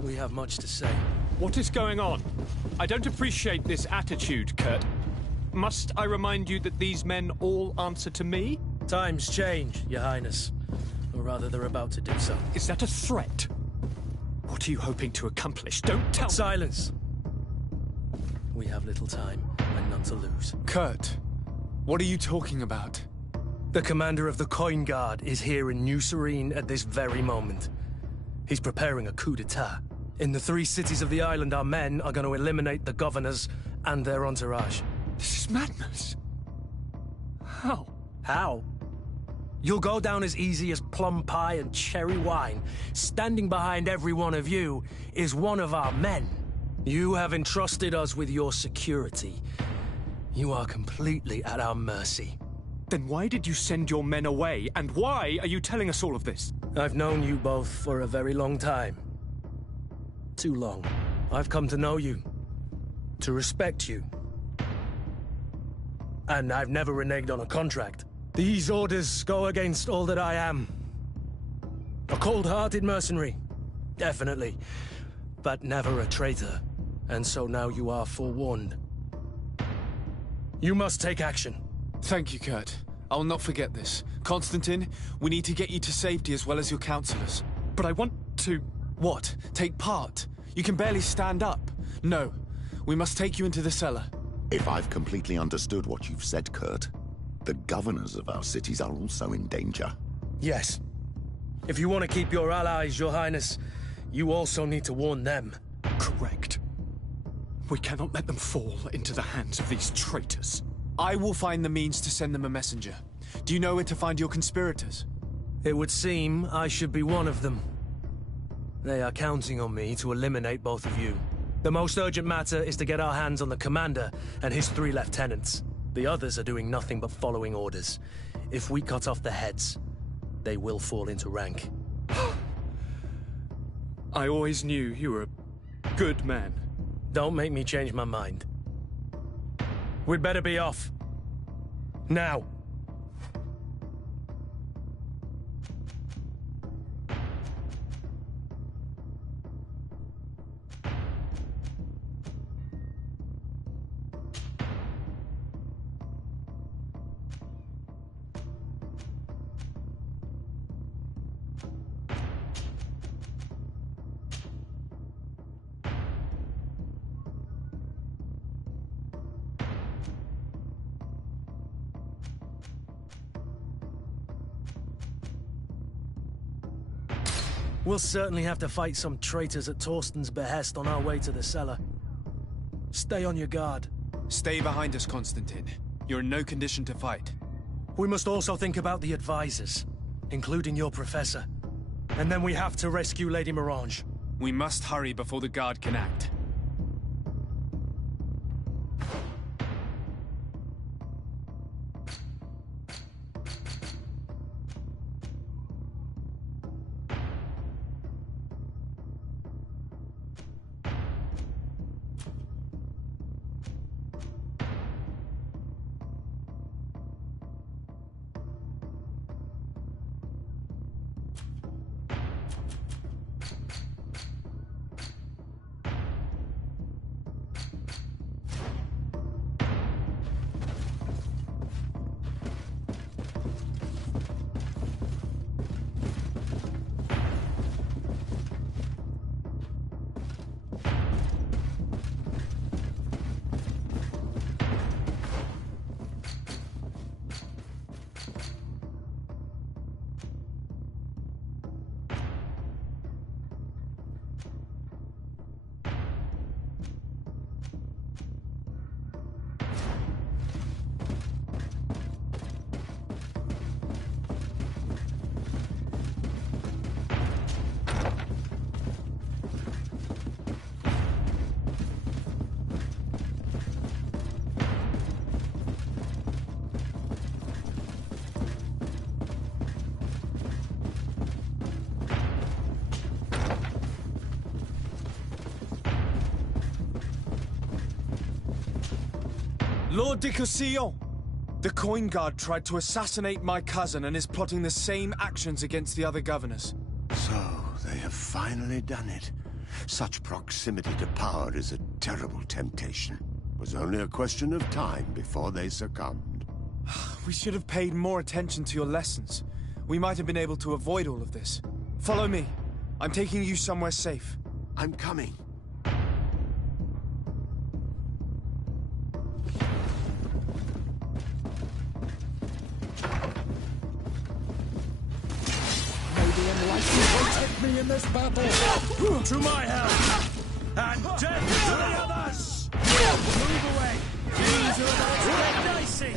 We have much to say. What is going on? I don't appreciate this attitude, Kurt. Must I remind you that these men all answer to me? Times change, Your Highness. Or rather, they're about to do so. Is that a threat? What are you hoping to accomplish? Don't tell me... Silence! We have little time, and none to lose. Kurt, what are you talking about? The commander of the Coin Guard is here in New Serene at this very moment. He's preparing a coup d'etat. In the 3 cities of the island, our men are going to eliminate the governors and their entourage. This is madness. How? How? You'll go down as easy as plum pie and cherry wine. Standing behind every one of you is one of our men. You have entrusted us with your security. You are completely at our mercy. Then why did you send your men away? And why are you telling us all of this? I've known you both for a very long time. Too long. I've come to know you. To respect you. And I've never reneged on a contract. These orders go against all that I am. A cold-hearted mercenary. Definitely. But never a traitor. And so now you are forewarned. You must take action. Thank you, Kurt. I'll not forget this. Constantine, we need to get you to safety as well as your counselors. But I want to... What? Take part? You can barely stand up. No. We must take you into the cellar. If I've completely understood what you've said, Kurt, the governors of our cities are also in danger. Yes. If you want to keep your allies, Your Highness, you also need to warn them. Correct. We cannot let them fall into the hands of these traitors. I will find the means to send them a messenger. Do you know where to find your conspirators? It would seem I should be one of them. They are counting on me to eliminate both of you. The most urgent matter is to get our hands on the commander and his 3 lieutenants. The others are doing nothing but following orders. If we cut off the heads, they will fall into rank. I always knew you were a good man. Don't make me change my mind. We'd better be off. Now. We'll certainly have to fight some traitors at Torsten's behest on our way to the cellar. Stay on your guard. Stay behind us, Constantine. You're in no condition to fight. We must also think about the advisors, including your professor. And then we have to rescue Lady Mirange. We must hurry before the guard can act. Lord de Cossillon! The Coin Guard tried to assassinate my cousin and is plotting the same actions against the other governors. So, they have finally done it. Such proximity to power is a terrible temptation. It was only a question of time before they succumbed. We should have paid more attention to your lessons. We might have been able to avoid all of this. Follow me. I'm taking you somewhere safe. I'm coming. Me in this battle! To my help! And death to the others! Move away! These are about to get dicey!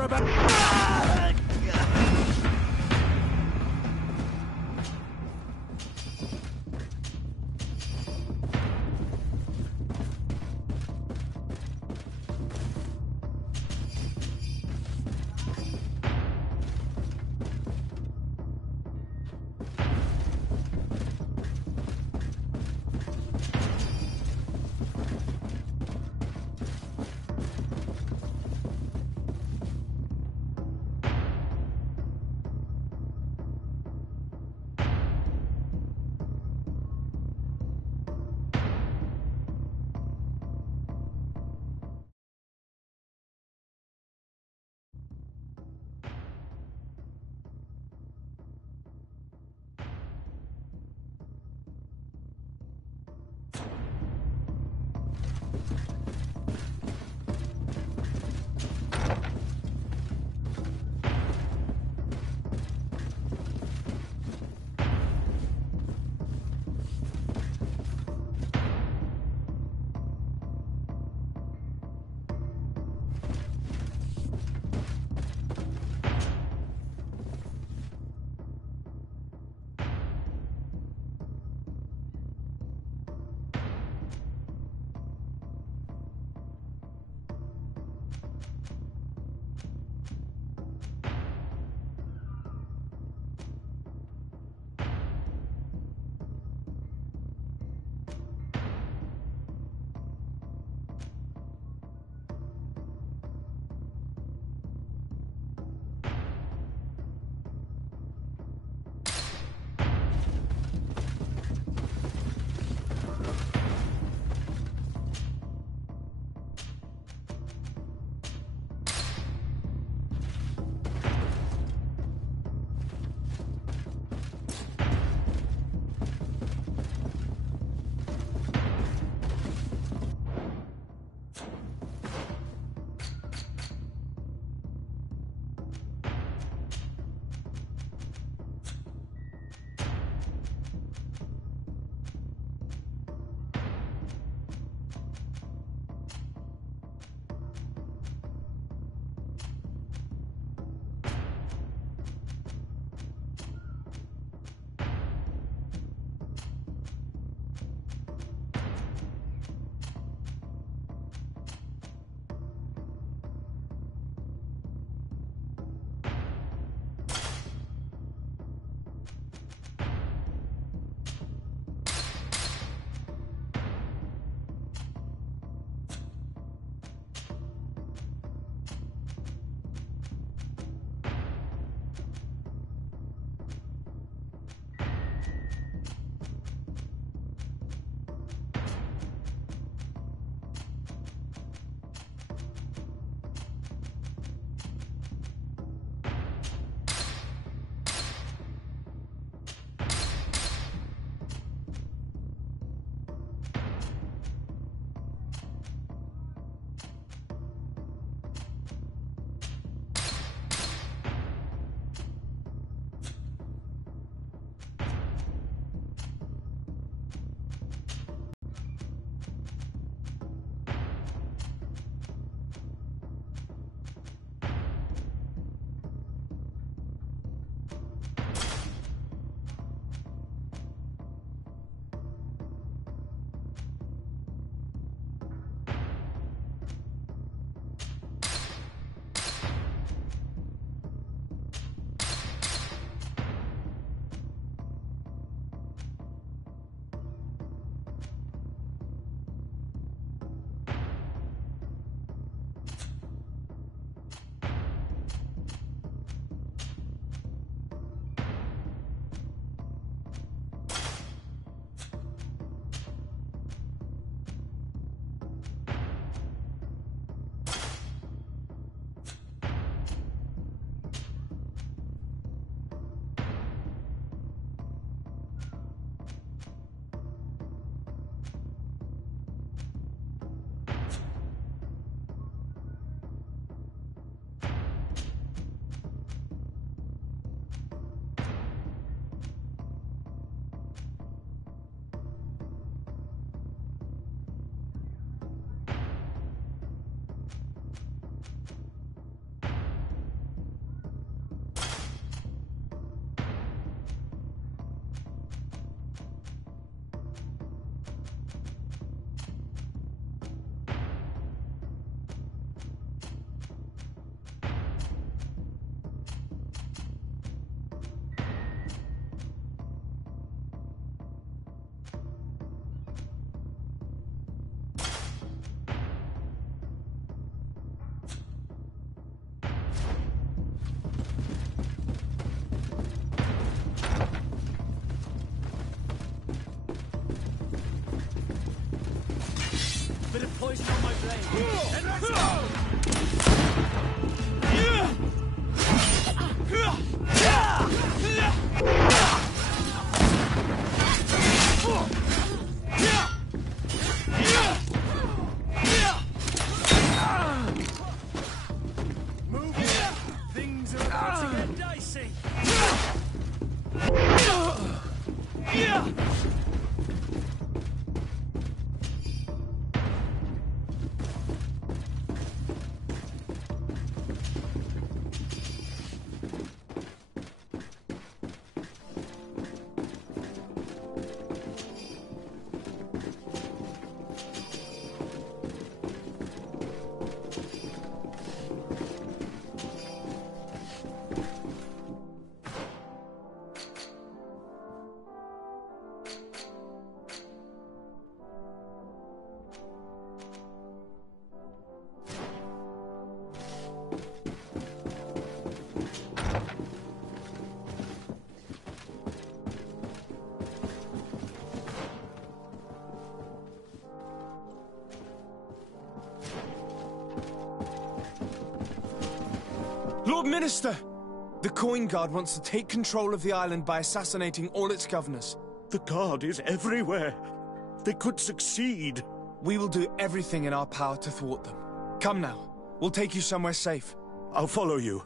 you're about... Bit of poison on my blade. And let's go! Move it! Things are about to get dicey. Lord Minister! The Coin Guard wants to take control of the island by assassinating all its governors. The Guard is everywhere. They could succeed. We will do everything in our power to thwart them. Come now. We'll take you somewhere safe. I'll follow you.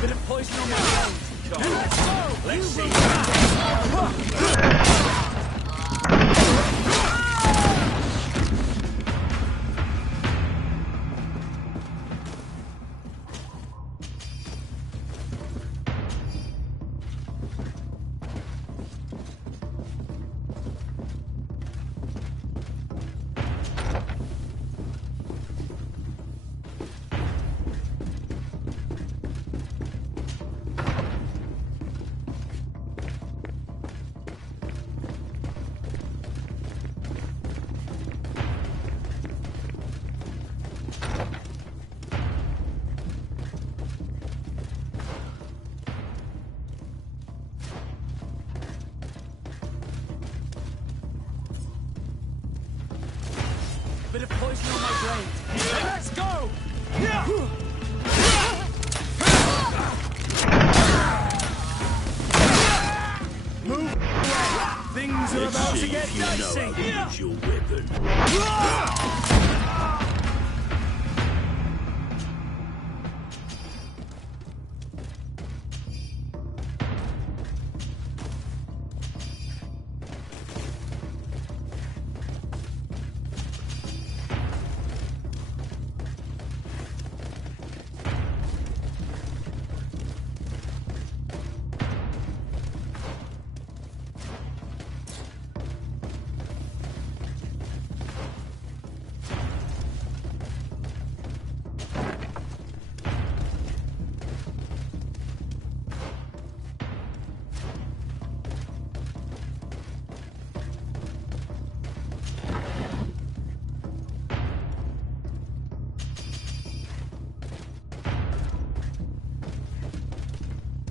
Bit of poison on my blade. Let's go! Let's see. Bit of poison on my blade. Let's go! Move! Things are about to get dicey. Use your weapon.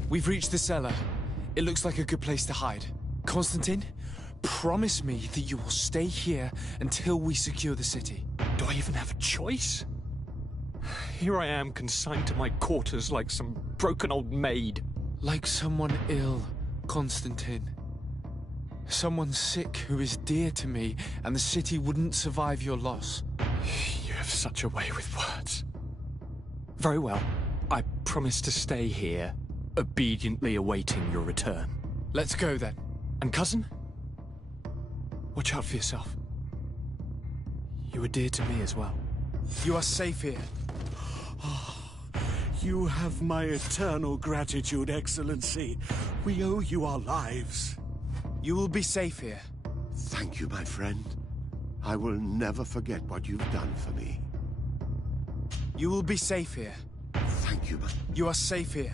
We've reached the cellar. It looks like a good place to hide. Constantine, promise me that you will stay here until we secure the city. Do I even have a choice? Here I am, consigned to my quarters like some broken old maid. Like someone ill, Constantine. Someone sick who is dear to me, and the city wouldn't survive your loss. You have such a way with words. Very well. I promise to stay here, obediently awaiting your return. Let's go then. And cousin? Watch out for yourself. You were dear to me as well. You are safe here. You have my eternal gratitude, Excellency. We owe you our lives. You will be safe here. Thank you, my friend. I will never forget what you've done for me. You will be safe here. Thank you, my... You are safe here.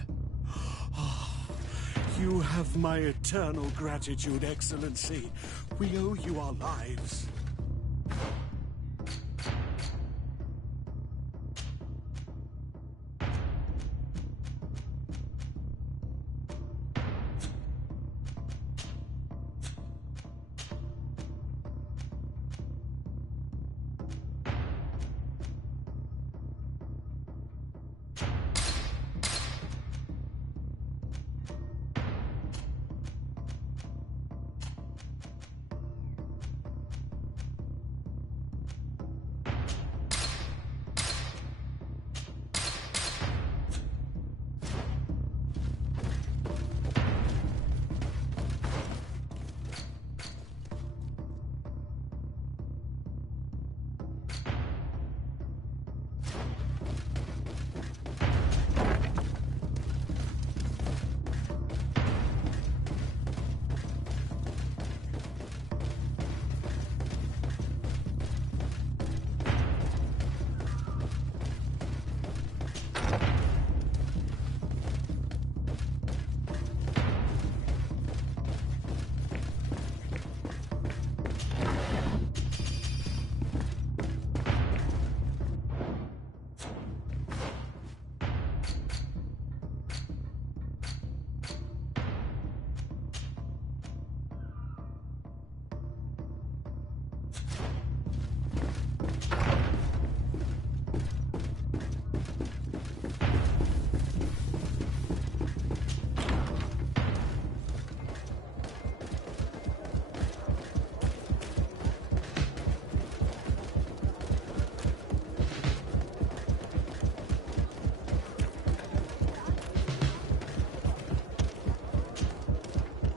You have my eternal gratitude, Excellency. We owe you our lives.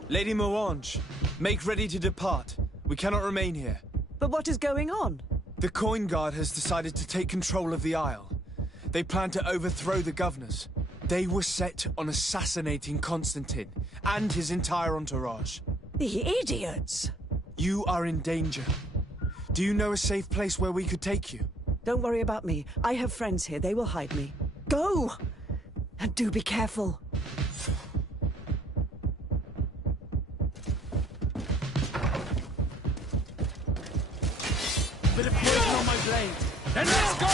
Lady Moange, make ready to depart. We cannot remain here. But what is going on? The Coin Guard has decided to take control of the Isle. They plan to overthrow the governors. They were set on assassinating Constantine and his entire entourage. The idiots! You are in danger. Do you know a safe place where we could take you? Don't worry about me. I have friends here. They will hide me. Go! And do be careful. Bit of poison on my blade. Then let's go!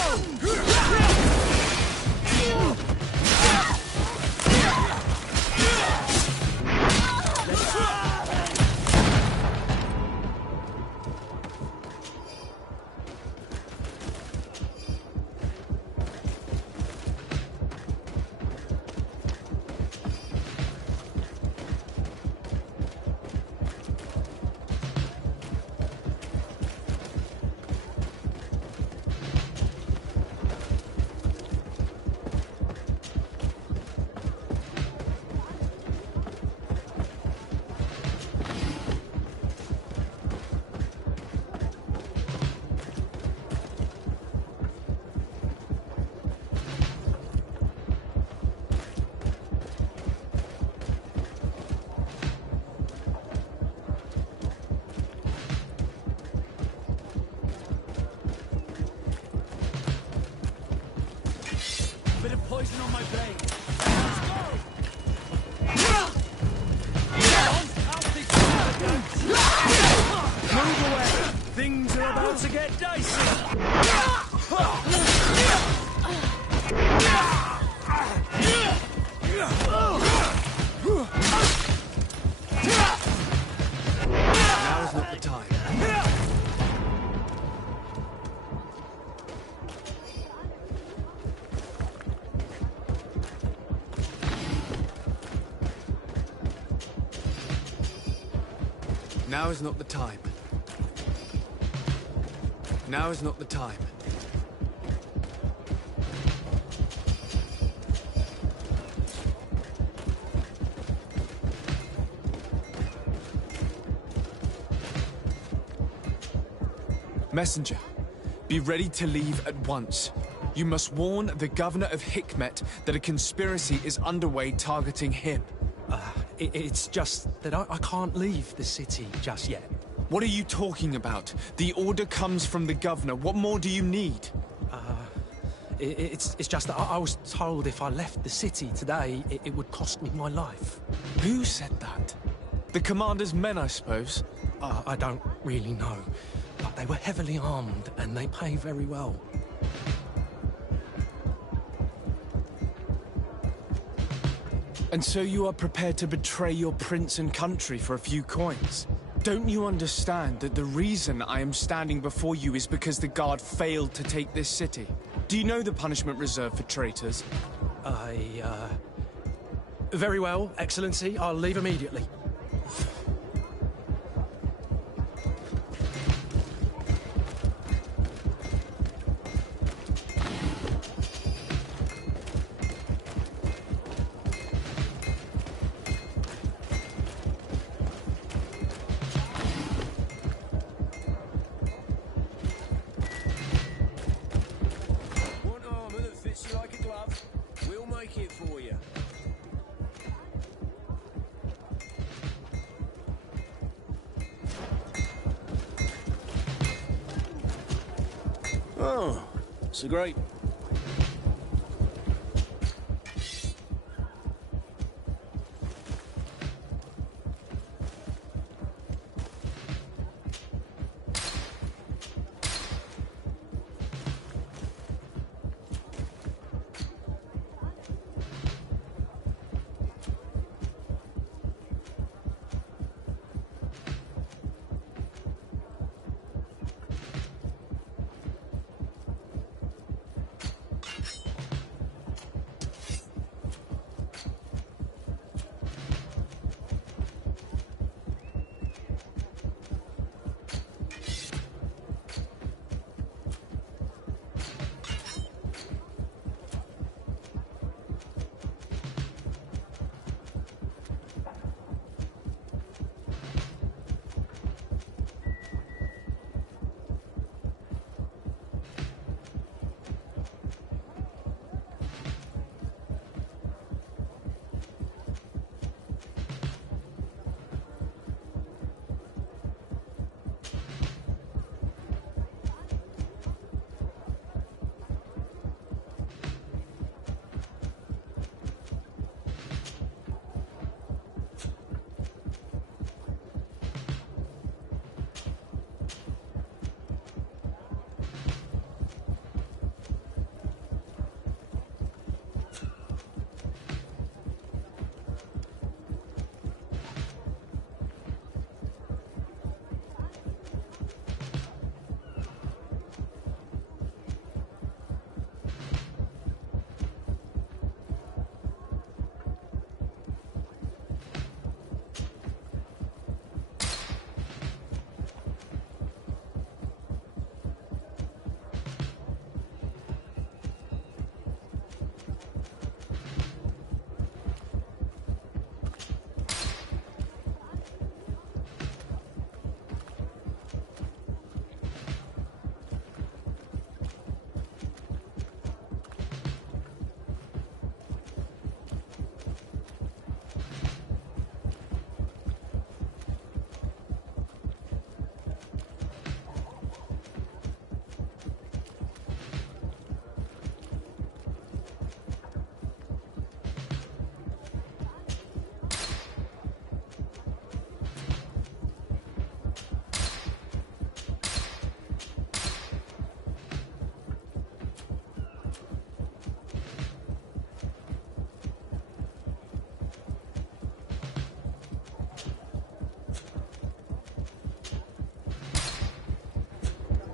Bit of poison on my blade. Let's go! Move away! Things are about to get dicey! Now is not the time. Now is not the time. Now is not the time. Messenger, be ready to leave at once. You must warn the governor of Hikmet that a conspiracy is underway targeting him. It's just that I can't leave the city just yet. What are you talking about? The order comes from the governor. What more do you need? It's just that I was told if I left the city today, it would cost me my life. Who said that? The commander's men, I suppose? I don't really know. But they were heavily armed, and they pay very well. And so you are prepared to betray your prince and country for a few coins? Don't you understand that the reason I am standing before you is because the Guard failed to take this city? Do you know the punishment reserved for traitors? Very well, Excellency. I'll leave immediately. Oh, it's a great...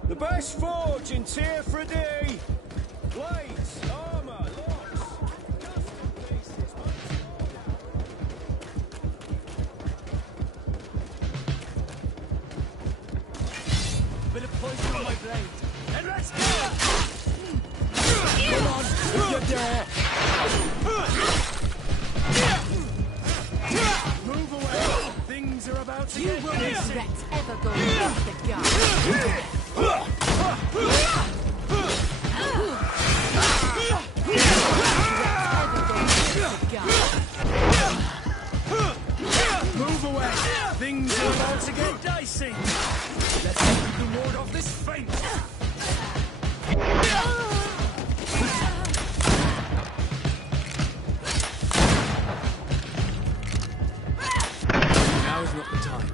The best forge in Tyr Freddy! Blades, armor, locks, custom pieces, Bit of poison on my blade. And let's go! Come on, if you dare! Move away! Things are about to get You will messy. regret ever going into the Guard. Move away! Things are about to get dicey! Let's keep the ward off this feint! Now is not the time.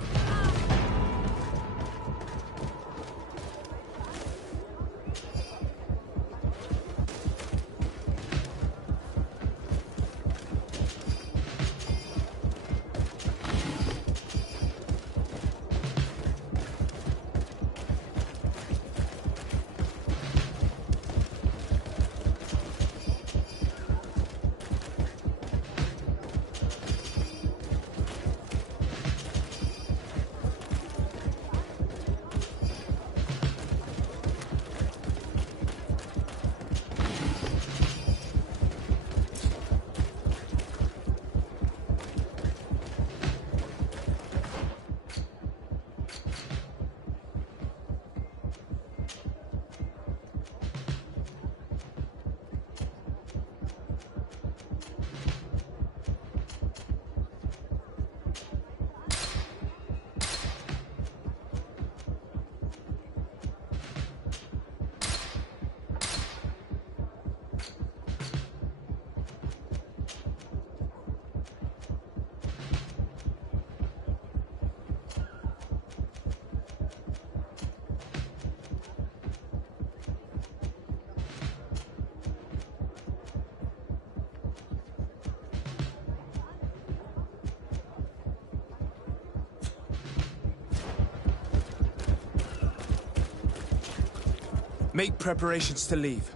Make preparations to leave.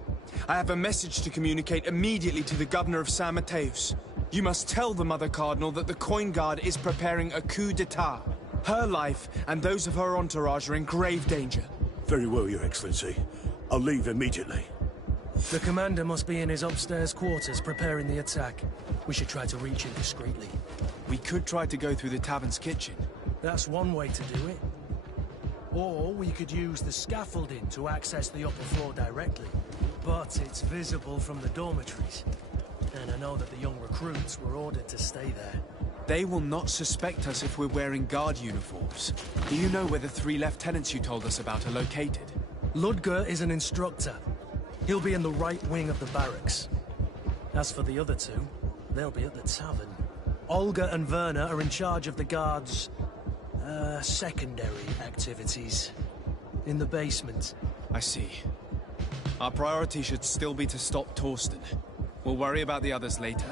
I have a message to communicate immediately to the governor of San Mateus. You must tell the Mother Cardinal that the Coin Guard is preparing a coup d'etat. Her life and those of her entourage are in grave danger. Very well, Your Excellency. I'll leave immediately. The commander must be in his upstairs quarters preparing the attack. We should try to reach him discreetly. We could try to go through the tavern's kitchen. That's one way to do it. Or we could use the scaffolding to access the upper floor directly. But it's visible from the dormitories. And I know that the young recruits were ordered to stay there. They will not suspect us if we're wearing guard uniforms. Do you know where the 3 lieutenants you told us about are located? Ludger is an instructor. He'll be in the right wing of the barracks. As for the other 2, they'll be at the tavern. Olga and Werner are in charge of the guards' secondary activities. In the basement. I see. Our priority should still be to stop Torsten. We'll worry about the others later.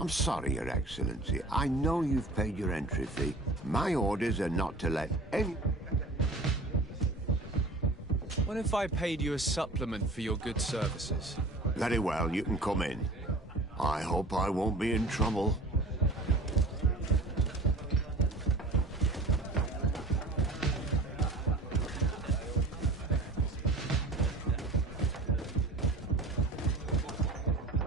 I'm sorry, Your Excellency. I know you've paid your entry fee. My orders are not to let any... What if I paid you a supplement for your good services? Very well, you can come in. I hope I won't be in trouble.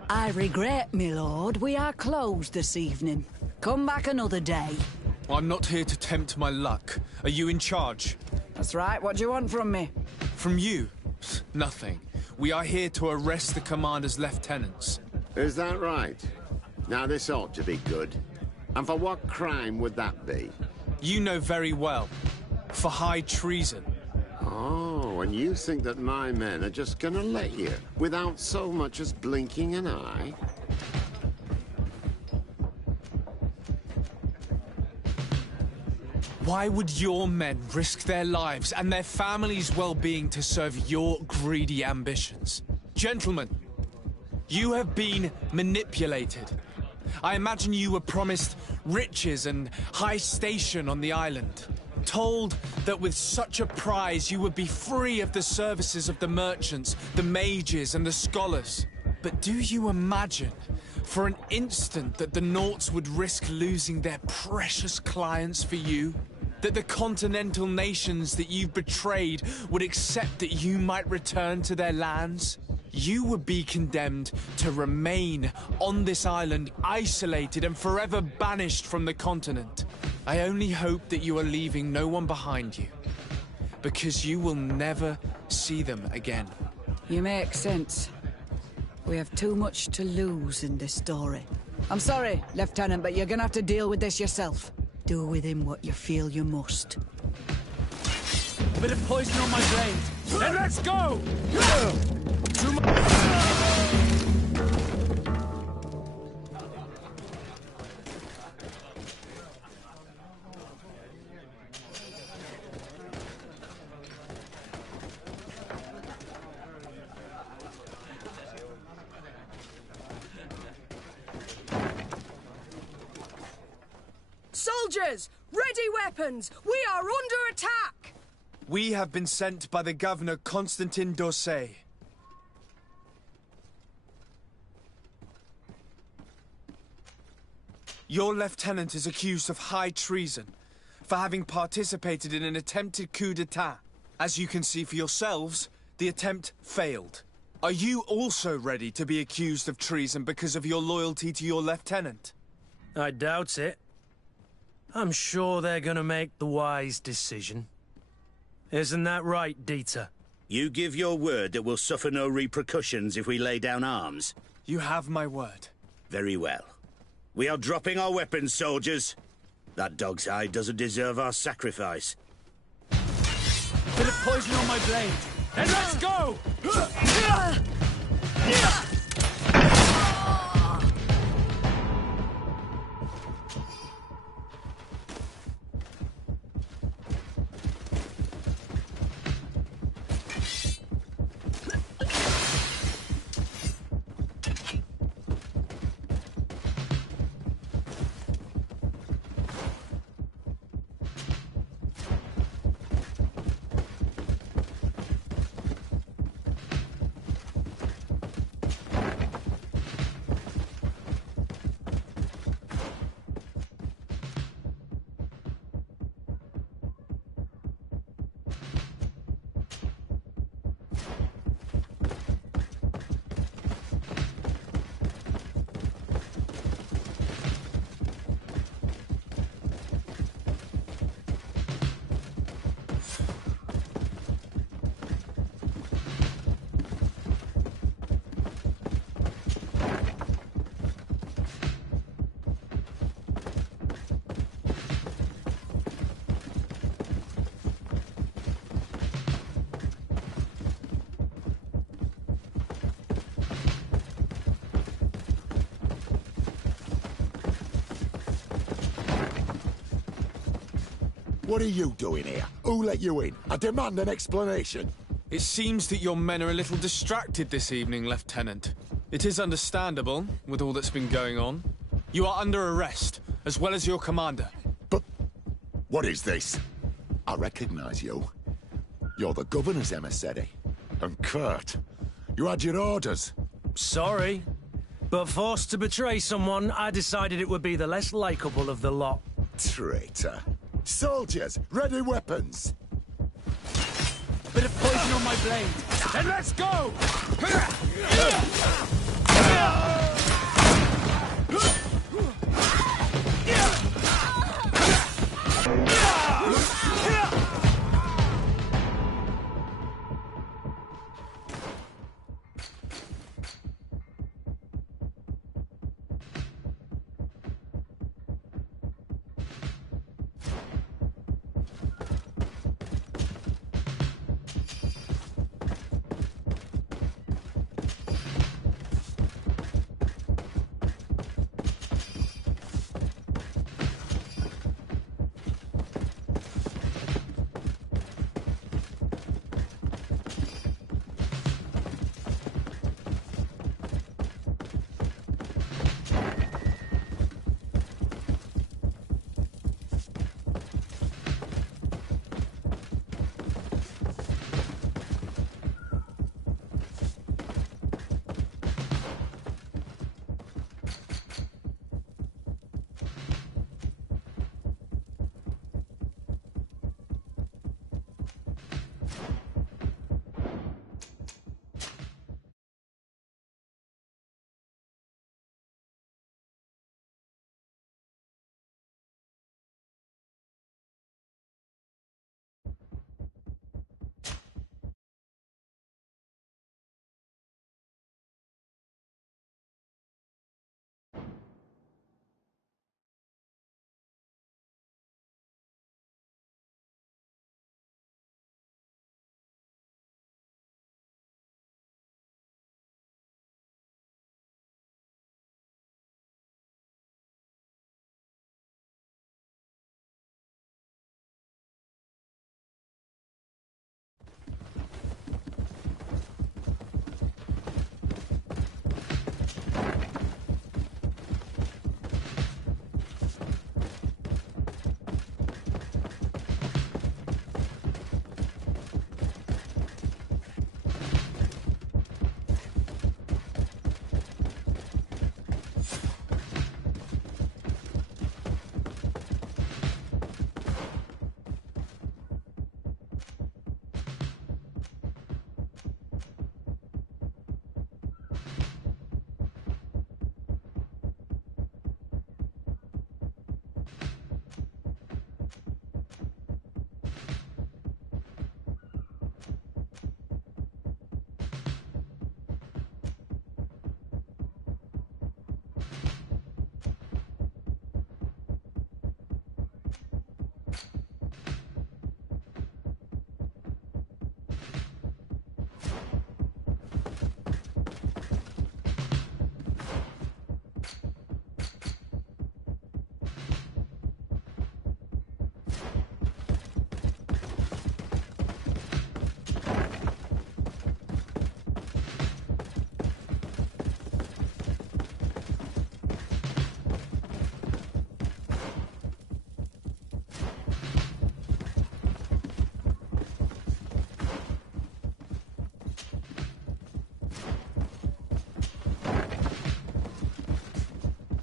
I regret, my lord, we are closed this evening. Come back another day. I'm not here to tempt my luck. Are you in charge? That's right. What do you want from me? From you? Nothing. We are here to arrest the commander's lieutenants. Is that right? Now this ought to be good. And for what crime would that be? You know very well. For high treason. Oh, and you think that my men are just gonna let you, without so much as blinking an eye? Why would your men risk their lives and their families' well-being to serve your greedy ambitions? Gentlemen, you have been manipulated. I imagine you were promised riches and high station on the island. Told that with such a prize you would be free of the services of the merchants, the mages and the scholars. But do you imagine for an instant that the Nauts would risk losing their precious clients for you? That the continental nations that you've betrayed would accept that you might return to their lands? You would be condemned to remain on this island, isolated and forever banished from the continent. I only hope that you are leaving no one behind you, because you will never see them again. You make sense. We have too much to lose in this story. I'm sorry, Lieutenant, but you're gonna have to deal with this yourself. Do with him what you feel you must. A bit of poison on my blade. Then let's go! Soldiers! Ready weapons! We are under attack! We have been sent by the Governor Constantin d'Orsay. Your lieutenant is accused of high treason for having participated in an attempted coup d'etat. As you can see for yourselves, the attempt failed. Are you also ready to be accused of treason because of your loyalty to your lieutenant? I doubt it. I'm sure they're gonna make the wise decision. Isn't that right, Dieter? You give your word that we'll suffer no repercussions if we lay down arms? You have my word. Very well. We are dropping our weapons, soldiers. That dog's hide doesn't deserve our sacrifice. Bit of poison on my blade. Then let's go! What are you doing here? Who let you in? I demand an explanation. It seems that your men are a little distracted this evening, Lieutenant. It is understandable, with all that's been going on. You are under arrest, as well as your commander. But what is this? I recognize you. You're the governor's emissary. And Kurt, you had your orders. Sorry, but forced to betray someone, I decided it would be the less likable of the lot. Traitor. Soldiers, ready weapons. Bit of poison on my blade. And let's go!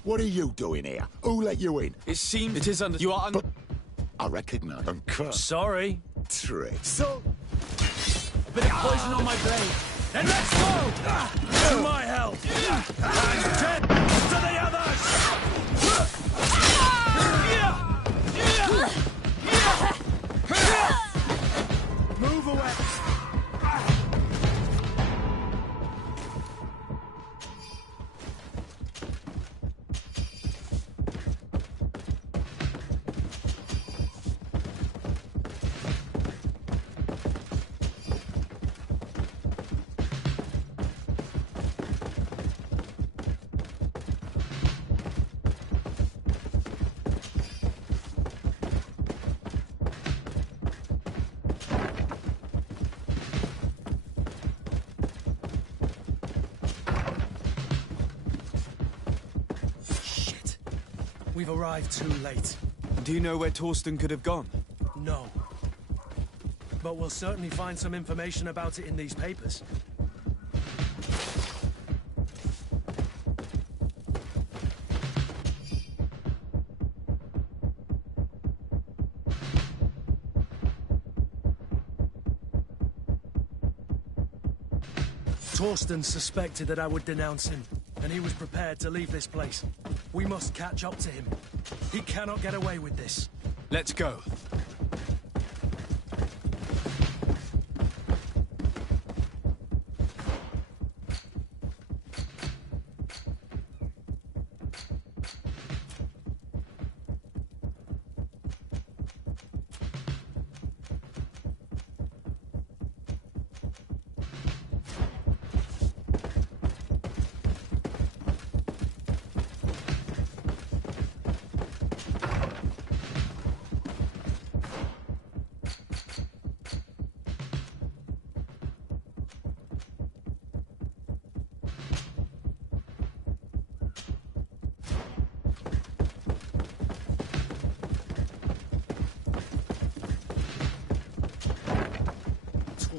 What are you doing here? Who let you in? It seems it is under... You are under... But I recognize him. Sorry. Trick. So... A bit of poison on my blade. Then let's go! To my help! And dead to the others! Move away! We've arrived too late. Do you know where Torsten could have gone? No. But we'll certainly find some information about it in these papers. Torsten suspected that I would denounce him, and he was prepared to leave this place. We must catch up to him. He cannot get away with this. Let's go.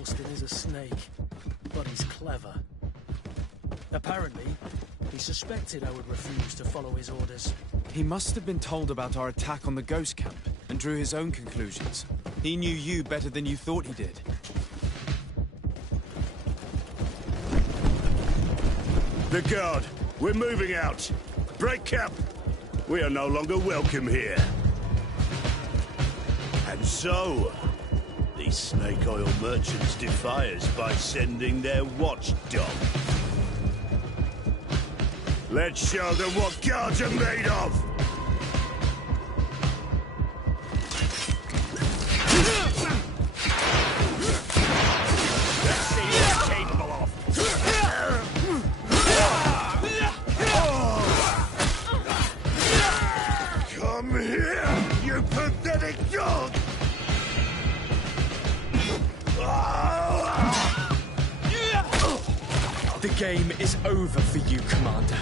Torsten is a snake, but he's clever. Apparently, he suspected I would refuse to follow his orders. He must have been told about our attack on the ghost camp and drew his own conclusions. He knew you better than you thought he did. The guard, we're moving out. Break camp. We are no longer welcome here. And so, these snake oil merchants defy us by sending their watchdog. Let's show them what guards are made of! Let's see what you're capable of! Come here, you pathetic dog! The game is over for you, Commander.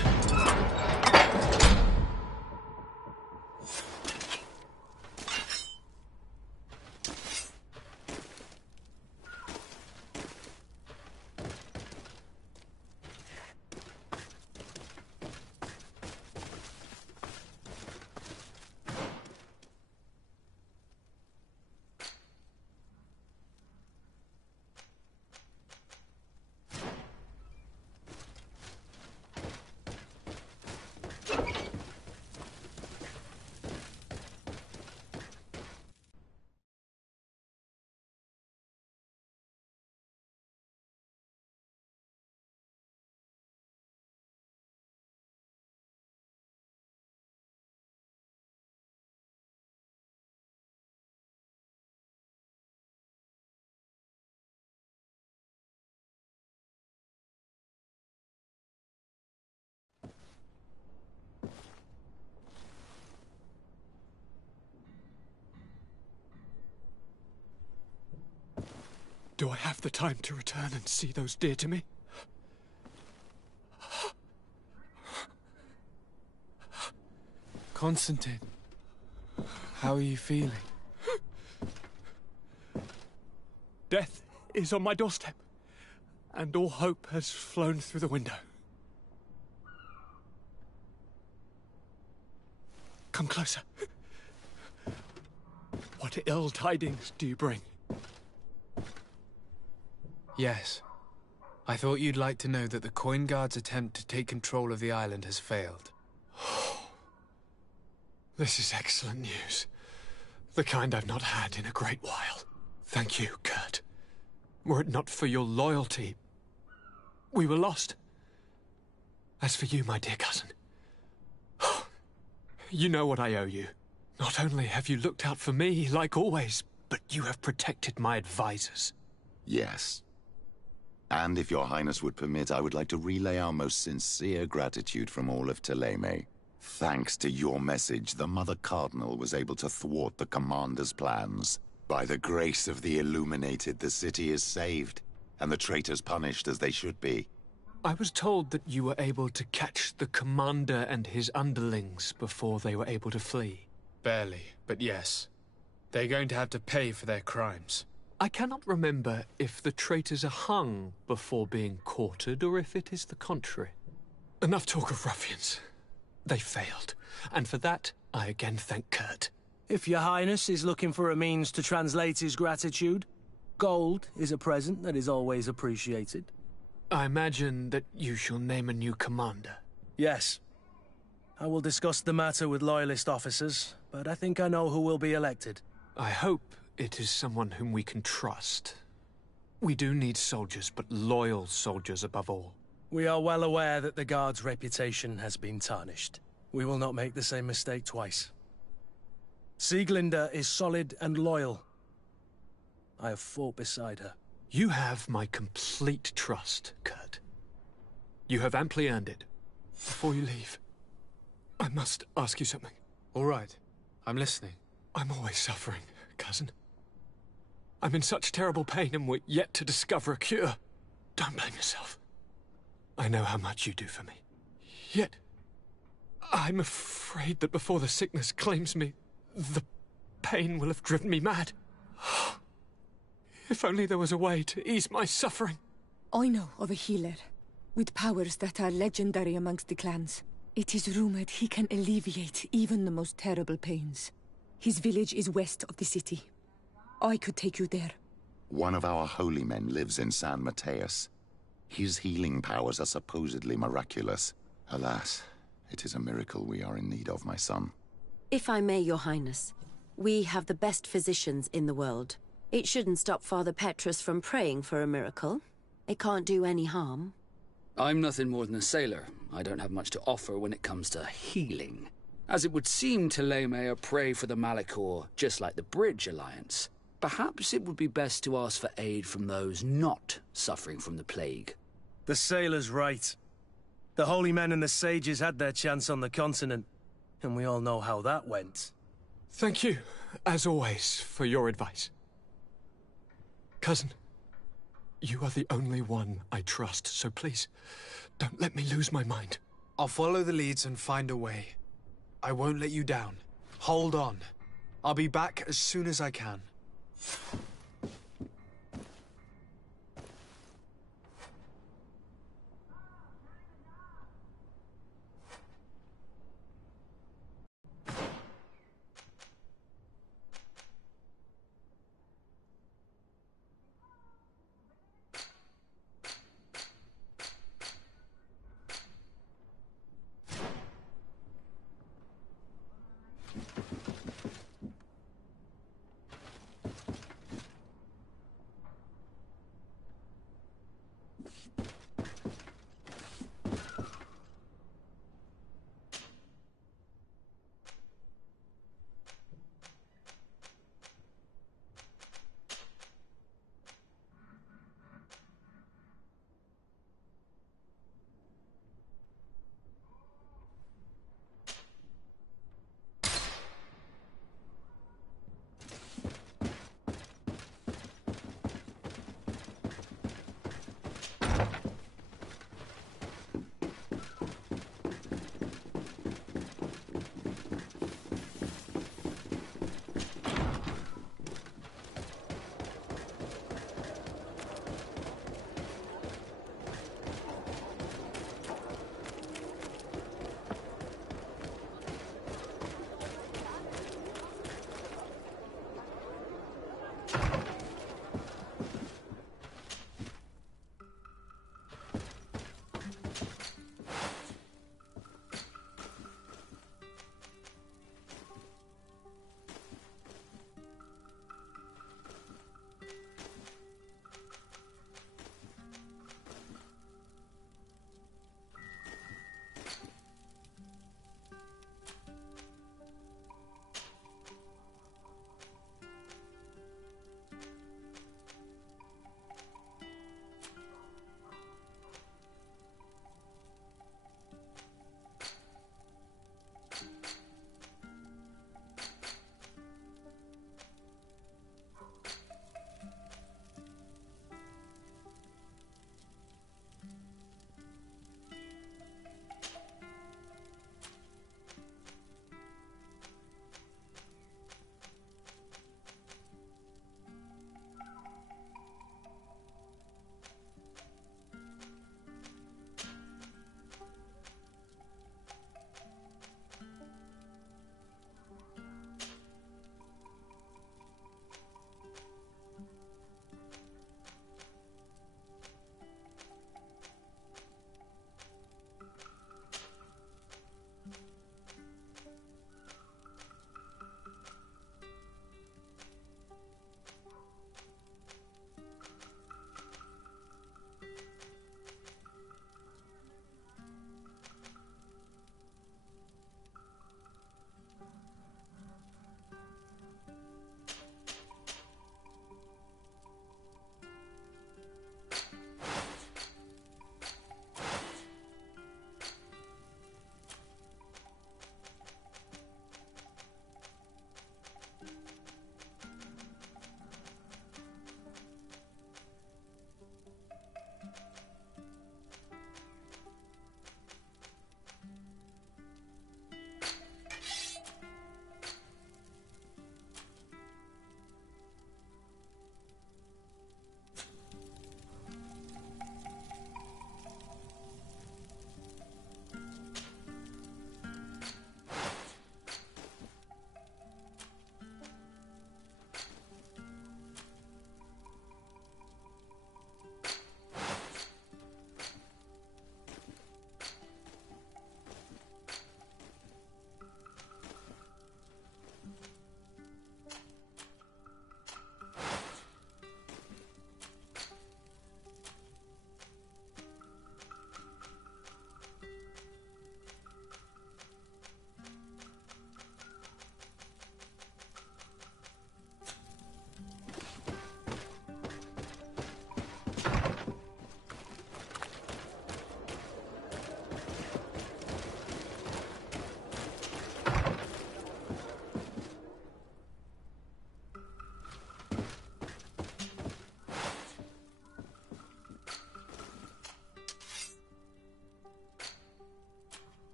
Do I have the time to return and see those dear to me? Constantine, how are you feeling? Death is on my doorstep, and all hope has flown through the window. Come closer. What ill tidings do you bring? Yes. I thought you'd like to know that the Coin Guard's attempt to take control of the island has failed. This is excellent news. The kind I've not had in a great while. Thank you, Kurt. Were it not for your loyalty, we were lost. As for you, my dear cousin, you know what I owe you. Not only have you looked out for me, like always, but you have protected my advisors. Yes. And if your highness would permit, I would like to relay our most sincere gratitude from all of Thélème. Thanks to your message, the Mother Cardinal was able to thwart the Commander's plans. By the grace of the Illuminated, the city is saved, and the traitors punished as they should be. I was told that you were able to catch the commander and his underlings before they were able to flee. Barely, but yes. They're going to have to pay for their crimes. I cannot remember if the traitors are hung before being quartered or if it is the contrary. Enough talk of ruffians. They failed, and for that, I again thank Kurt. If your highness is looking for a means to translate his gratitude, gold is a present that is always appreciated. I imagine that you shall name a new commander. Yes. I will discuss the matter with loyalist officers, but I think I know who will be elected. I hope it is someone whom we can trust. We do need soldiers, but loyal soldiers above all. We are well aware that the Guard's reputation has been tarnished. We will not make the same mistake twice. Sieglinde is solid and loyal. I have fought beside her. You have my complete trust, Kurt. You have amply earned it. Before you leave, I must ask you something. All right. I'm listening. I'm always suffering, cousin. I'm in such terrible pain and we're yet to discover a cure. Don't blame yourself. I know how much you do for me. Yet, I'm afraid that before the sickness claims me, the pain will have driven me mad. If only there was a way to ease my suffering. I know of a healer, with powers that are legendary amongst the clans. It is rumored he can alleviate even the most terrible pains. His village is west of the city. I could take you there. One of our holy men lives in San Mateus. His healing powers are supposedly miraculous. Alas, it is a miracle we are in need of, my son. If I may, your highness, we have the best physicians in the world. It shouldn't stop Father Petrus from praying for a miracle. It can't do any harm. I'm nothing more than a sailor. I don't have much to offer when it comes to healing. As it would seem Telemea pray for the Malachor, just like the Bridge Alliance. Perhaps it would be best to ask for aid from those not suffering from the plague. The sailor's right. The holy men and the sages had their chance on the continent, and we all know how that went. Thank you, as always, for your advice. Cousin, you are the only one I trust, so please, don't let me lose my mind. I'll follow the leads and find a way. I won't let you down. Hold on. I'll be back as soon as I can.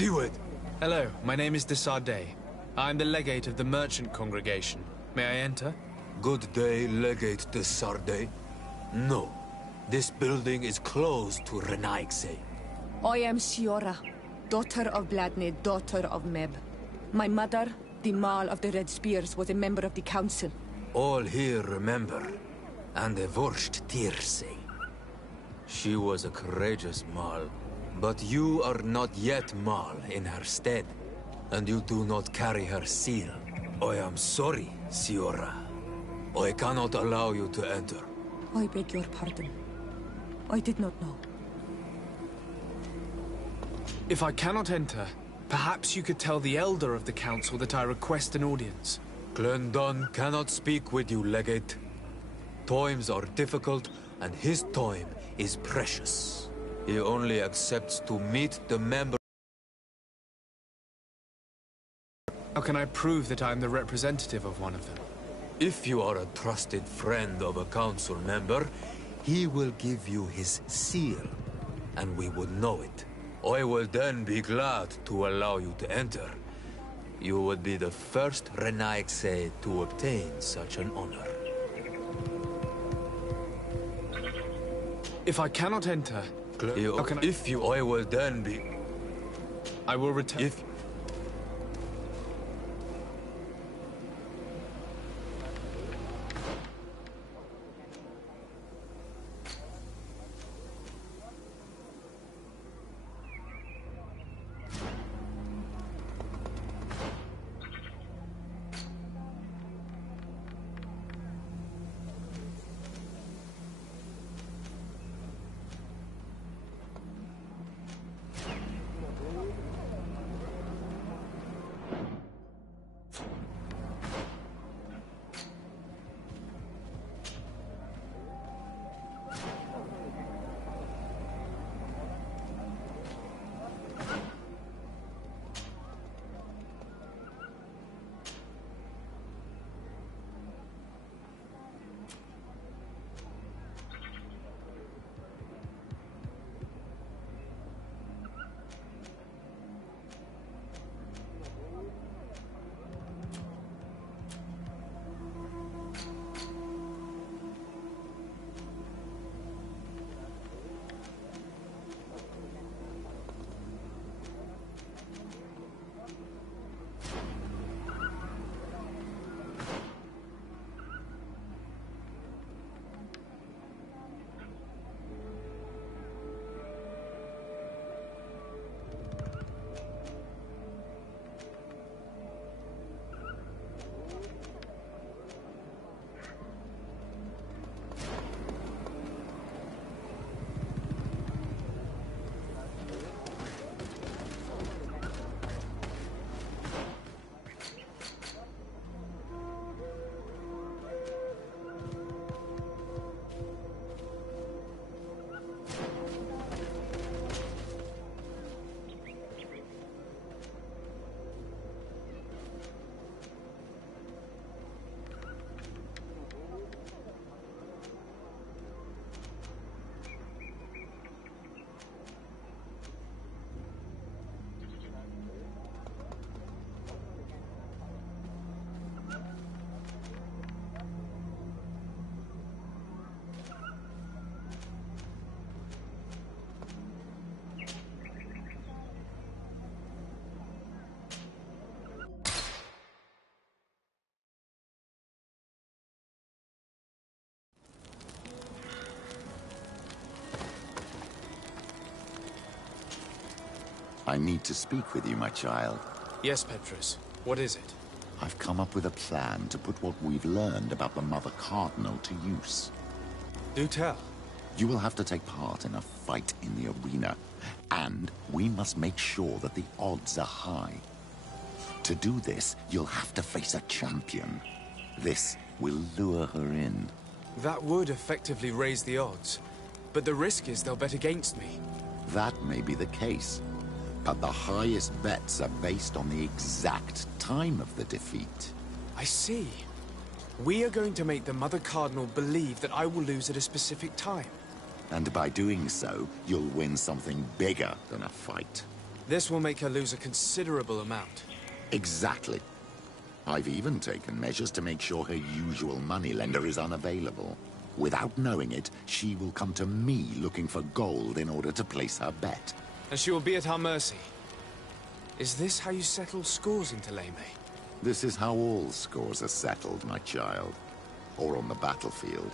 Steward! Hello, my name is de Sardet. I'm the legate of the merchant congregation. May I enter? Good day, Legate de Sardet. No. This building is closed to Renaigse. I am Siora, daughter of Bladne, daughter of Meb. My mother, the Marl of the Red Spears, was a member of the council. All here remember. And the Wurst Tirse. She was a courageous Marl. But you are not yet Marl in her stead. And you do not carry her seal. I am sorry, Siora. I cannot allow you to enter. I beg your pardon. I did not know. If I cannot enter, perhaps you could tell the Elder of the Council that I request an audience. Glendon cannot speak with you, Legate. Times are difficult, and his time is precious. He only accepts to meet the member. How can I prove that I am the representative of one of them? If you are a trusted friend of a council member, he will give you his seal, and we would know it. I will then be glad to allow you to enter. You would be the first Renaigse to obtain such an honor. If I cannot enter, how can I... I will then be... I will return... I need to speak with you, my child. Yes, Petrus. What is it? I've come up with a plan to put what we've learned about the Mother Cardinal to use. Do tell. You will have to take part in a fight in the arena, and we must make sure that the odds are high. To do this, you'll have to face a champion. This will lure her in. That would effectively raise the odds, but the risk is they'll bet against me. That may be the case, but the highest bets are based on the exact time of the defeat. I see. We are going to make the Mother Cardinal believe that I will lose at a specific time. And by doing so, you'll win something bigger than a fight. This will make her lose a considerable amount. Exactly. I've even taken measures to make sure her usual moneylender is unavailable. Without knowing it, she will come to me looking for gold in order to place her bet. And she will be at our mercy. Is this how you settle scores in Thélème? This is how all scores are settled, my child. Or on the battlefield.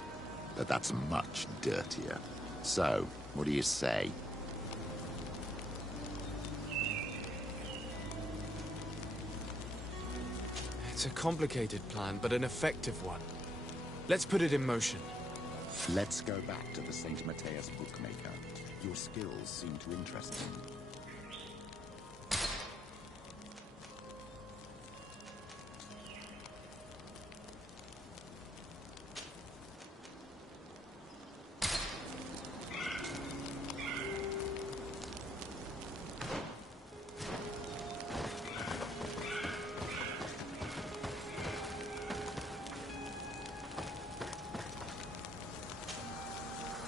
But that's much dirtier. So, what do you say? It's a complicated plan, but an effective one. Let's put it in motion. Let's go back to the St. Matthias bookmaker. Your skills seem to interest him.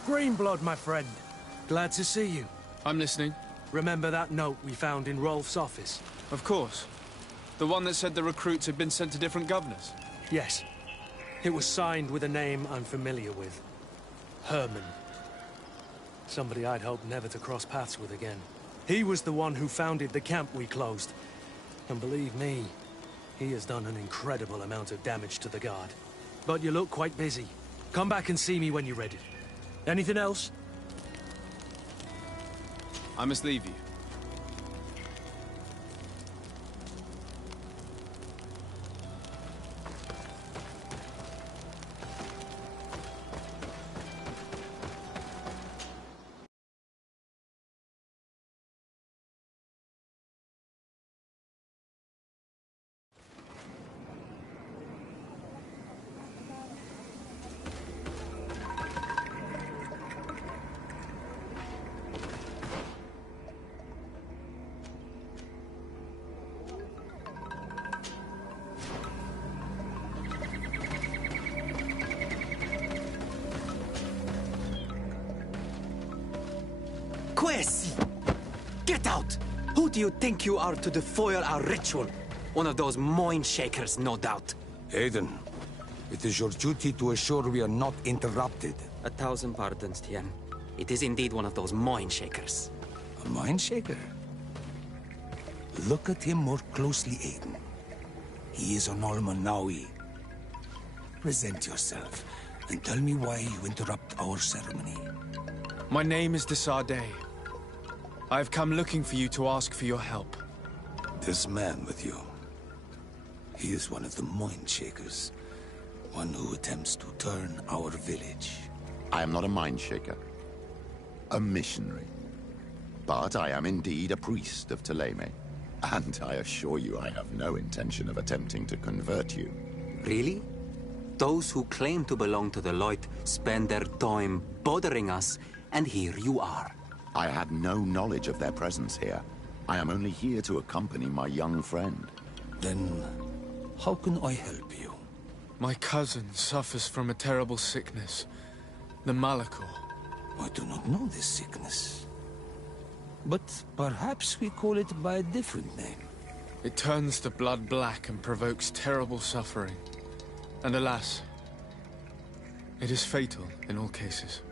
Greenblood, my friend. Glad to see you. I'm listening. Remember that note we found in Rolf's office? Of course. The one that said the recruits had been sent to different governors? Yes. It was signed with a name I'm familiar with. Herman. Somebody I'd hoped never to cross paths with again. He was the one who founded the camp we closed. And believe me, he has done an incredible amount of damage to the Guard. But you look quite busy. Come back and see me when you're ready. Anything else? I must leave you. Quesi! Get out! Who do you think you are to foil our ritual? One of those mind shakers, no doubt. Aiden, it is your duty to assure we are not interrupted. 1,000 pardons, Tien. It is indeed one of those mind shakers. A mind shaker? Look at him more closely, Aiden. He is an Almanawi. Present yourself, and tell me why you interrupt our ceremony. My name is de Sardet. I have come looking for you to ask for your help. This man with you, he is one of the mind shakers. One who attempts to turn our village. I am not a mind shaker. A missionary. But I am indeed a priest of Thélème. And I assure you I have no intention of attempting to convert you. Really? Those who claim to belong to the Light spend their time bothering us, and here you are. I had no knowledge of their presence here. I am only here to accompany my young friend. Then, how can I help you? My cousin suffers from a terrible sickness. The Malachor. I do not know this sickness. But perhaps we call it by a different name. It turns the blood black and provokes terrible suffering. And alas, it is fatal in all cases.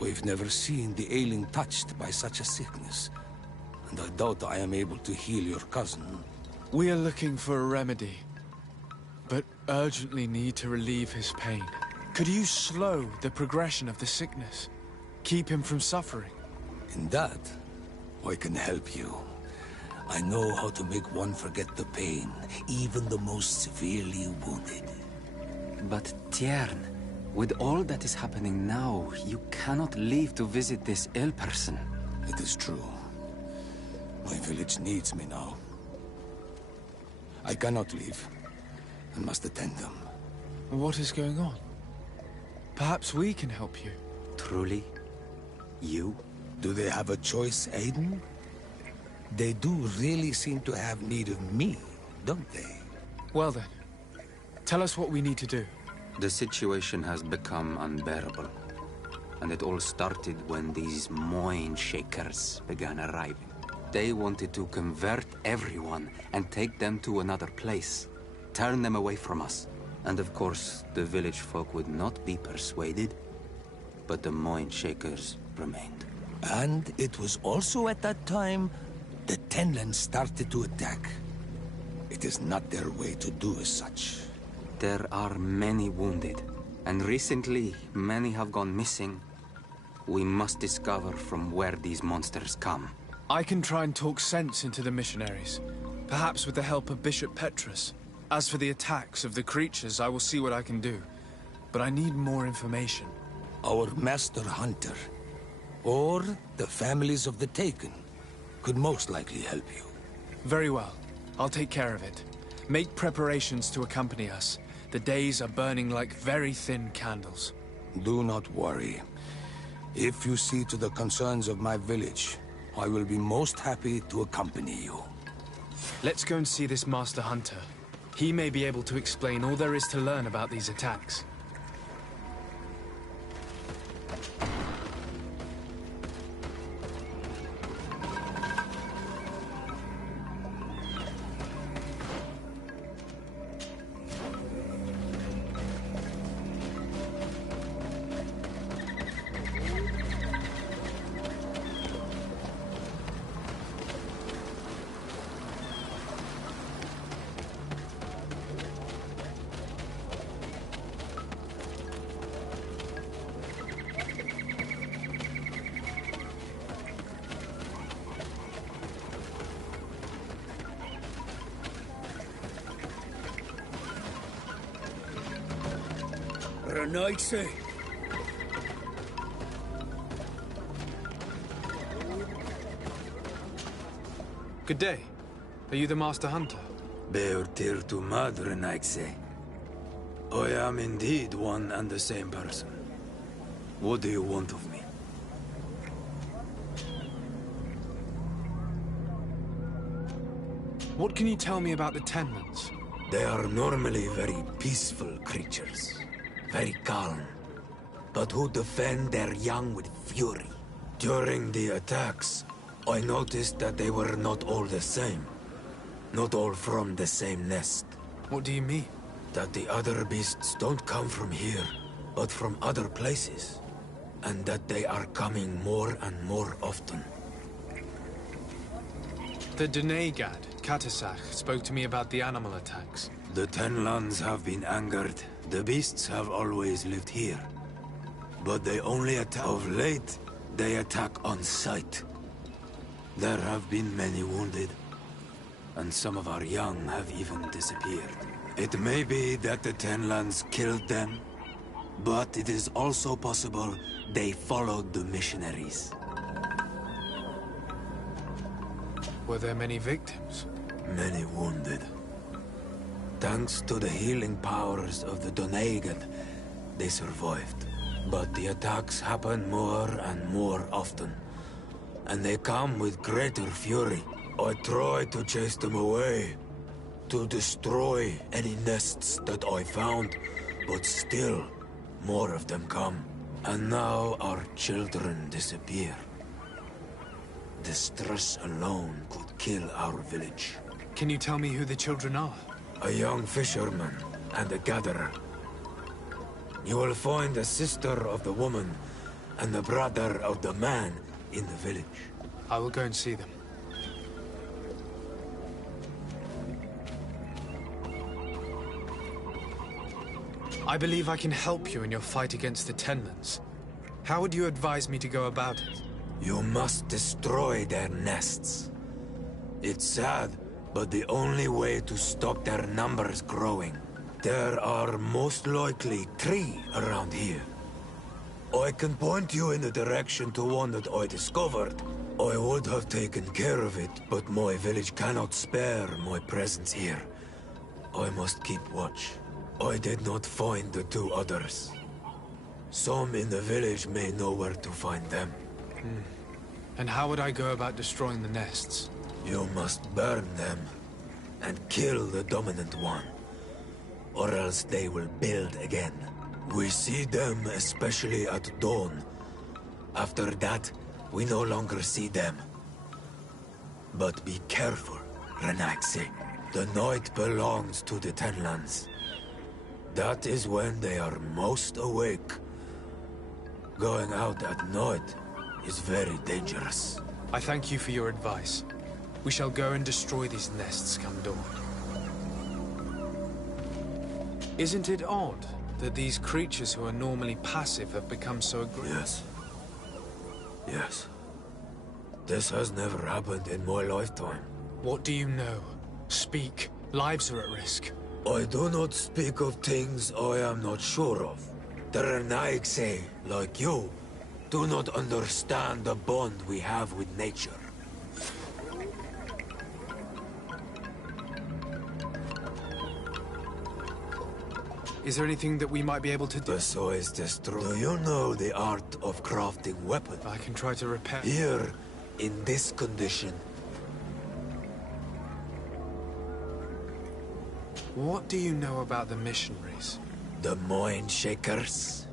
We've never seen the ailing touched by such a sickness. And I doubt I am able to heal your cousin. We are looking for a remedy, but urgently need to relieve his pain. Could you slow the progression of the sickness? Keep him from suffering? In that, I can help you. I know how to make one forget the pain, even the most severely wounded. But Tiern, with all that is happening now, you cannot leave to visit this ill person. It is true. My village needs me now. I cannot leave. I must attend them. What is going on? Perhaps we can help you. Truly? You? Do they have a choice, Aiden? They do really seem to have need of me, don't they? Well then, tell us what we need to do. The situation has become unbearable. And it all started when these mind shakers began arriving. They wanted to convert everyone and take them to another place. Turn them away from us. And of course, the village folk would not be persuaded. But the Moinshakers remained. And it was also at that time the Tenlands started to attack. It is not their way to do as such. There are many wounded, and recently many have gone missing. We must discover from where these monsters come. I can try and talk sense into the missionaries, perhaps with the help of Bishop Petrus. As for the attacks of the creatures, I will see what I can do. But I need more information. Our Master Hunter, or the families of the Taken, could most likely help you. Very well. I'll take care of it. Make preparations to accompany us. The days are burning like very thin candles. Do not worry. If you see to the concerns of my village, I will be most happy to accompany you. Let's go and see this Master Hunter. He may be able to explain all there is to learn about these attacks. Renaitse. Good day. Are you the Master Hunter? Beortir tu madre, Renaitse. I am indeed one and the same person. What do you want of me? What can you tell me about the Tenlands? They are normally very peaceful creatures. Very calm. But who defend their young with fury. During the attacks, I noticed that they were not all the same. Not all from the same nest. What do you mean? That the other beasts don't come from here, but from other places. And that they are coming more and more often. The Denegad, Katasach, spoke to me about the animal attacks. The Tenlands have been angered. The beasts have always lived here. But they only attack. Of late, they attack on sight. There have been many wounded. And some of our young have even disappeared. It may be that the Tenlands killed them, but it is also possible they followed the missionaries. Were there many victims? Many wounded. Thanks to the healing powers of the Donegan, they survived. But the attacks happen more and more often. And they come with greater fury. I try to chase them away. To destroy any nests that I found. But still, more of them come. And now our children disappear. The stress alone could kill our village. Can you tell me who the children are? A young fisherman and a gatherer. You will find the sister of the woman and the brother of the man in the village. I will go and see them. I believe I can help you in your fight against the Tenlands. How would you advise me to go about it? You must destroy their nests. It's sad, but the only way to stop their numbers growing. There are most likely 3 around here. I can point you in the direction to one that I discovered. I would have taken care of it, but my village cannot spare my presence here. I must keep watch. I did not find the 2 others. Some in the village may know where to find them. And how would I go about destroying the nests? You must burn them and kill the dominant one, or else they will build again. We see them especially at dawn. After that, we no longer see them. But be careful, Renaxi. The night belongs to the Tenlands. That is when they are most awake. Going out at night is very dangerous. I thank you for your advice. We shall go and destroy these nests come dawn. Isn't it odd that these creatures who are normally passive have become so aggressive? Yes. Yes. This has never happened in my lifetime. What do you know? Speak. Lives are at risk. I do not speak of things I am not sure of. The Renaigse, like you, do not understand the bond we have with nature. Is there anything that we might be able to do? The soil is destroyed. Do you know the art of crafting weapons? I can try to repair. Here, in this condition. What do you know about the missionaries? The Mind Shakers.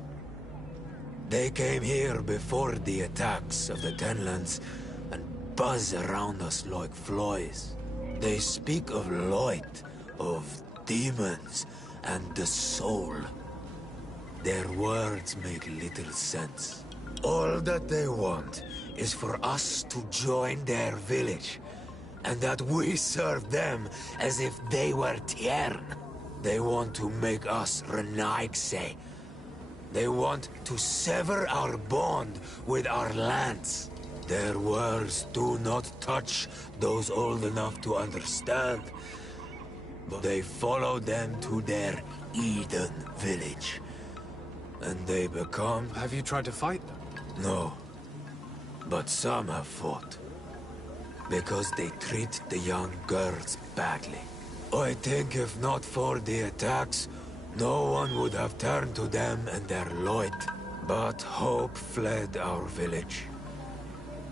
They came here before the attacks of the Tenlands and buzz around us like flies. They speak of light, of demons, and the soul. Their words make little sense. All that they want is for us to join their village, and that we serve them as if they were Tiern. They want to make us Renaigse. They want to sever our bond with our lands. Their words do not touch those old enough to understand. But they follow them to their Eden village. And they become... Have you tried to fight them? No. But some have fought. Because they treat the young girls badly. I think if not for the attacks, no one would have turned to them and their light. But hope fled our village.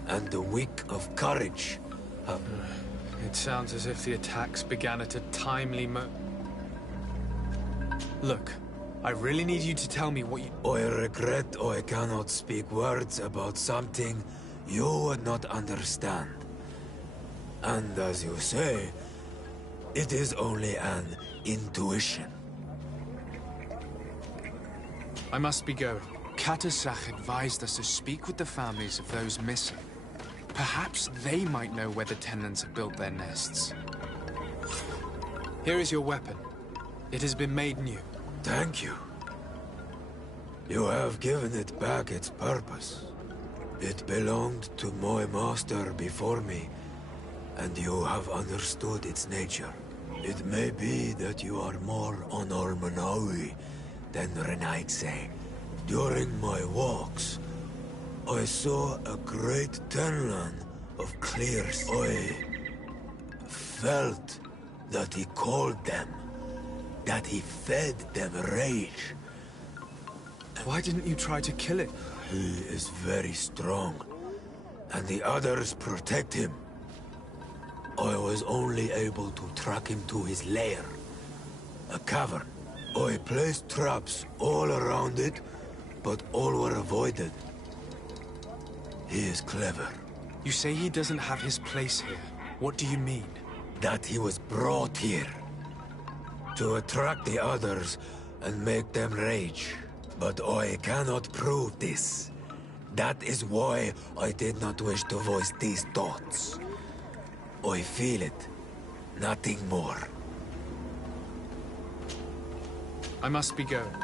And the weak of courage have... It sounds as if the attacks began at a timely Look, I really need you to tell me what you... I regret I cannot speak words about something you would not understand. And as you say, it is only an intuition. I must be going. Katasach advised us to speak with the families of those missing. Perhaps they might know where the Tenlands have built their nests. Here is your weapon. It has been made new. Thank you. You have given it back its purpose. It belonged to my master before me, and you have understood its nature. It may be that you are more on Almanawi than Renaigse. During my walks, I saw a great Tenland of clears. I felt that he called them, that he fed them rage. Why didn't you try to kill it? He is very strong, and the others protect him. I was only able to track him to his lair, a cavern. I placed traps all around it, but all were avoided. He is clever. You say he doesn't have his place here. What do you mean? That he was brought here to attract the others and make them rage. But I cannot prove this. That is why I did not wish to voice these thoughts. I feel it, nothing more. I must be going.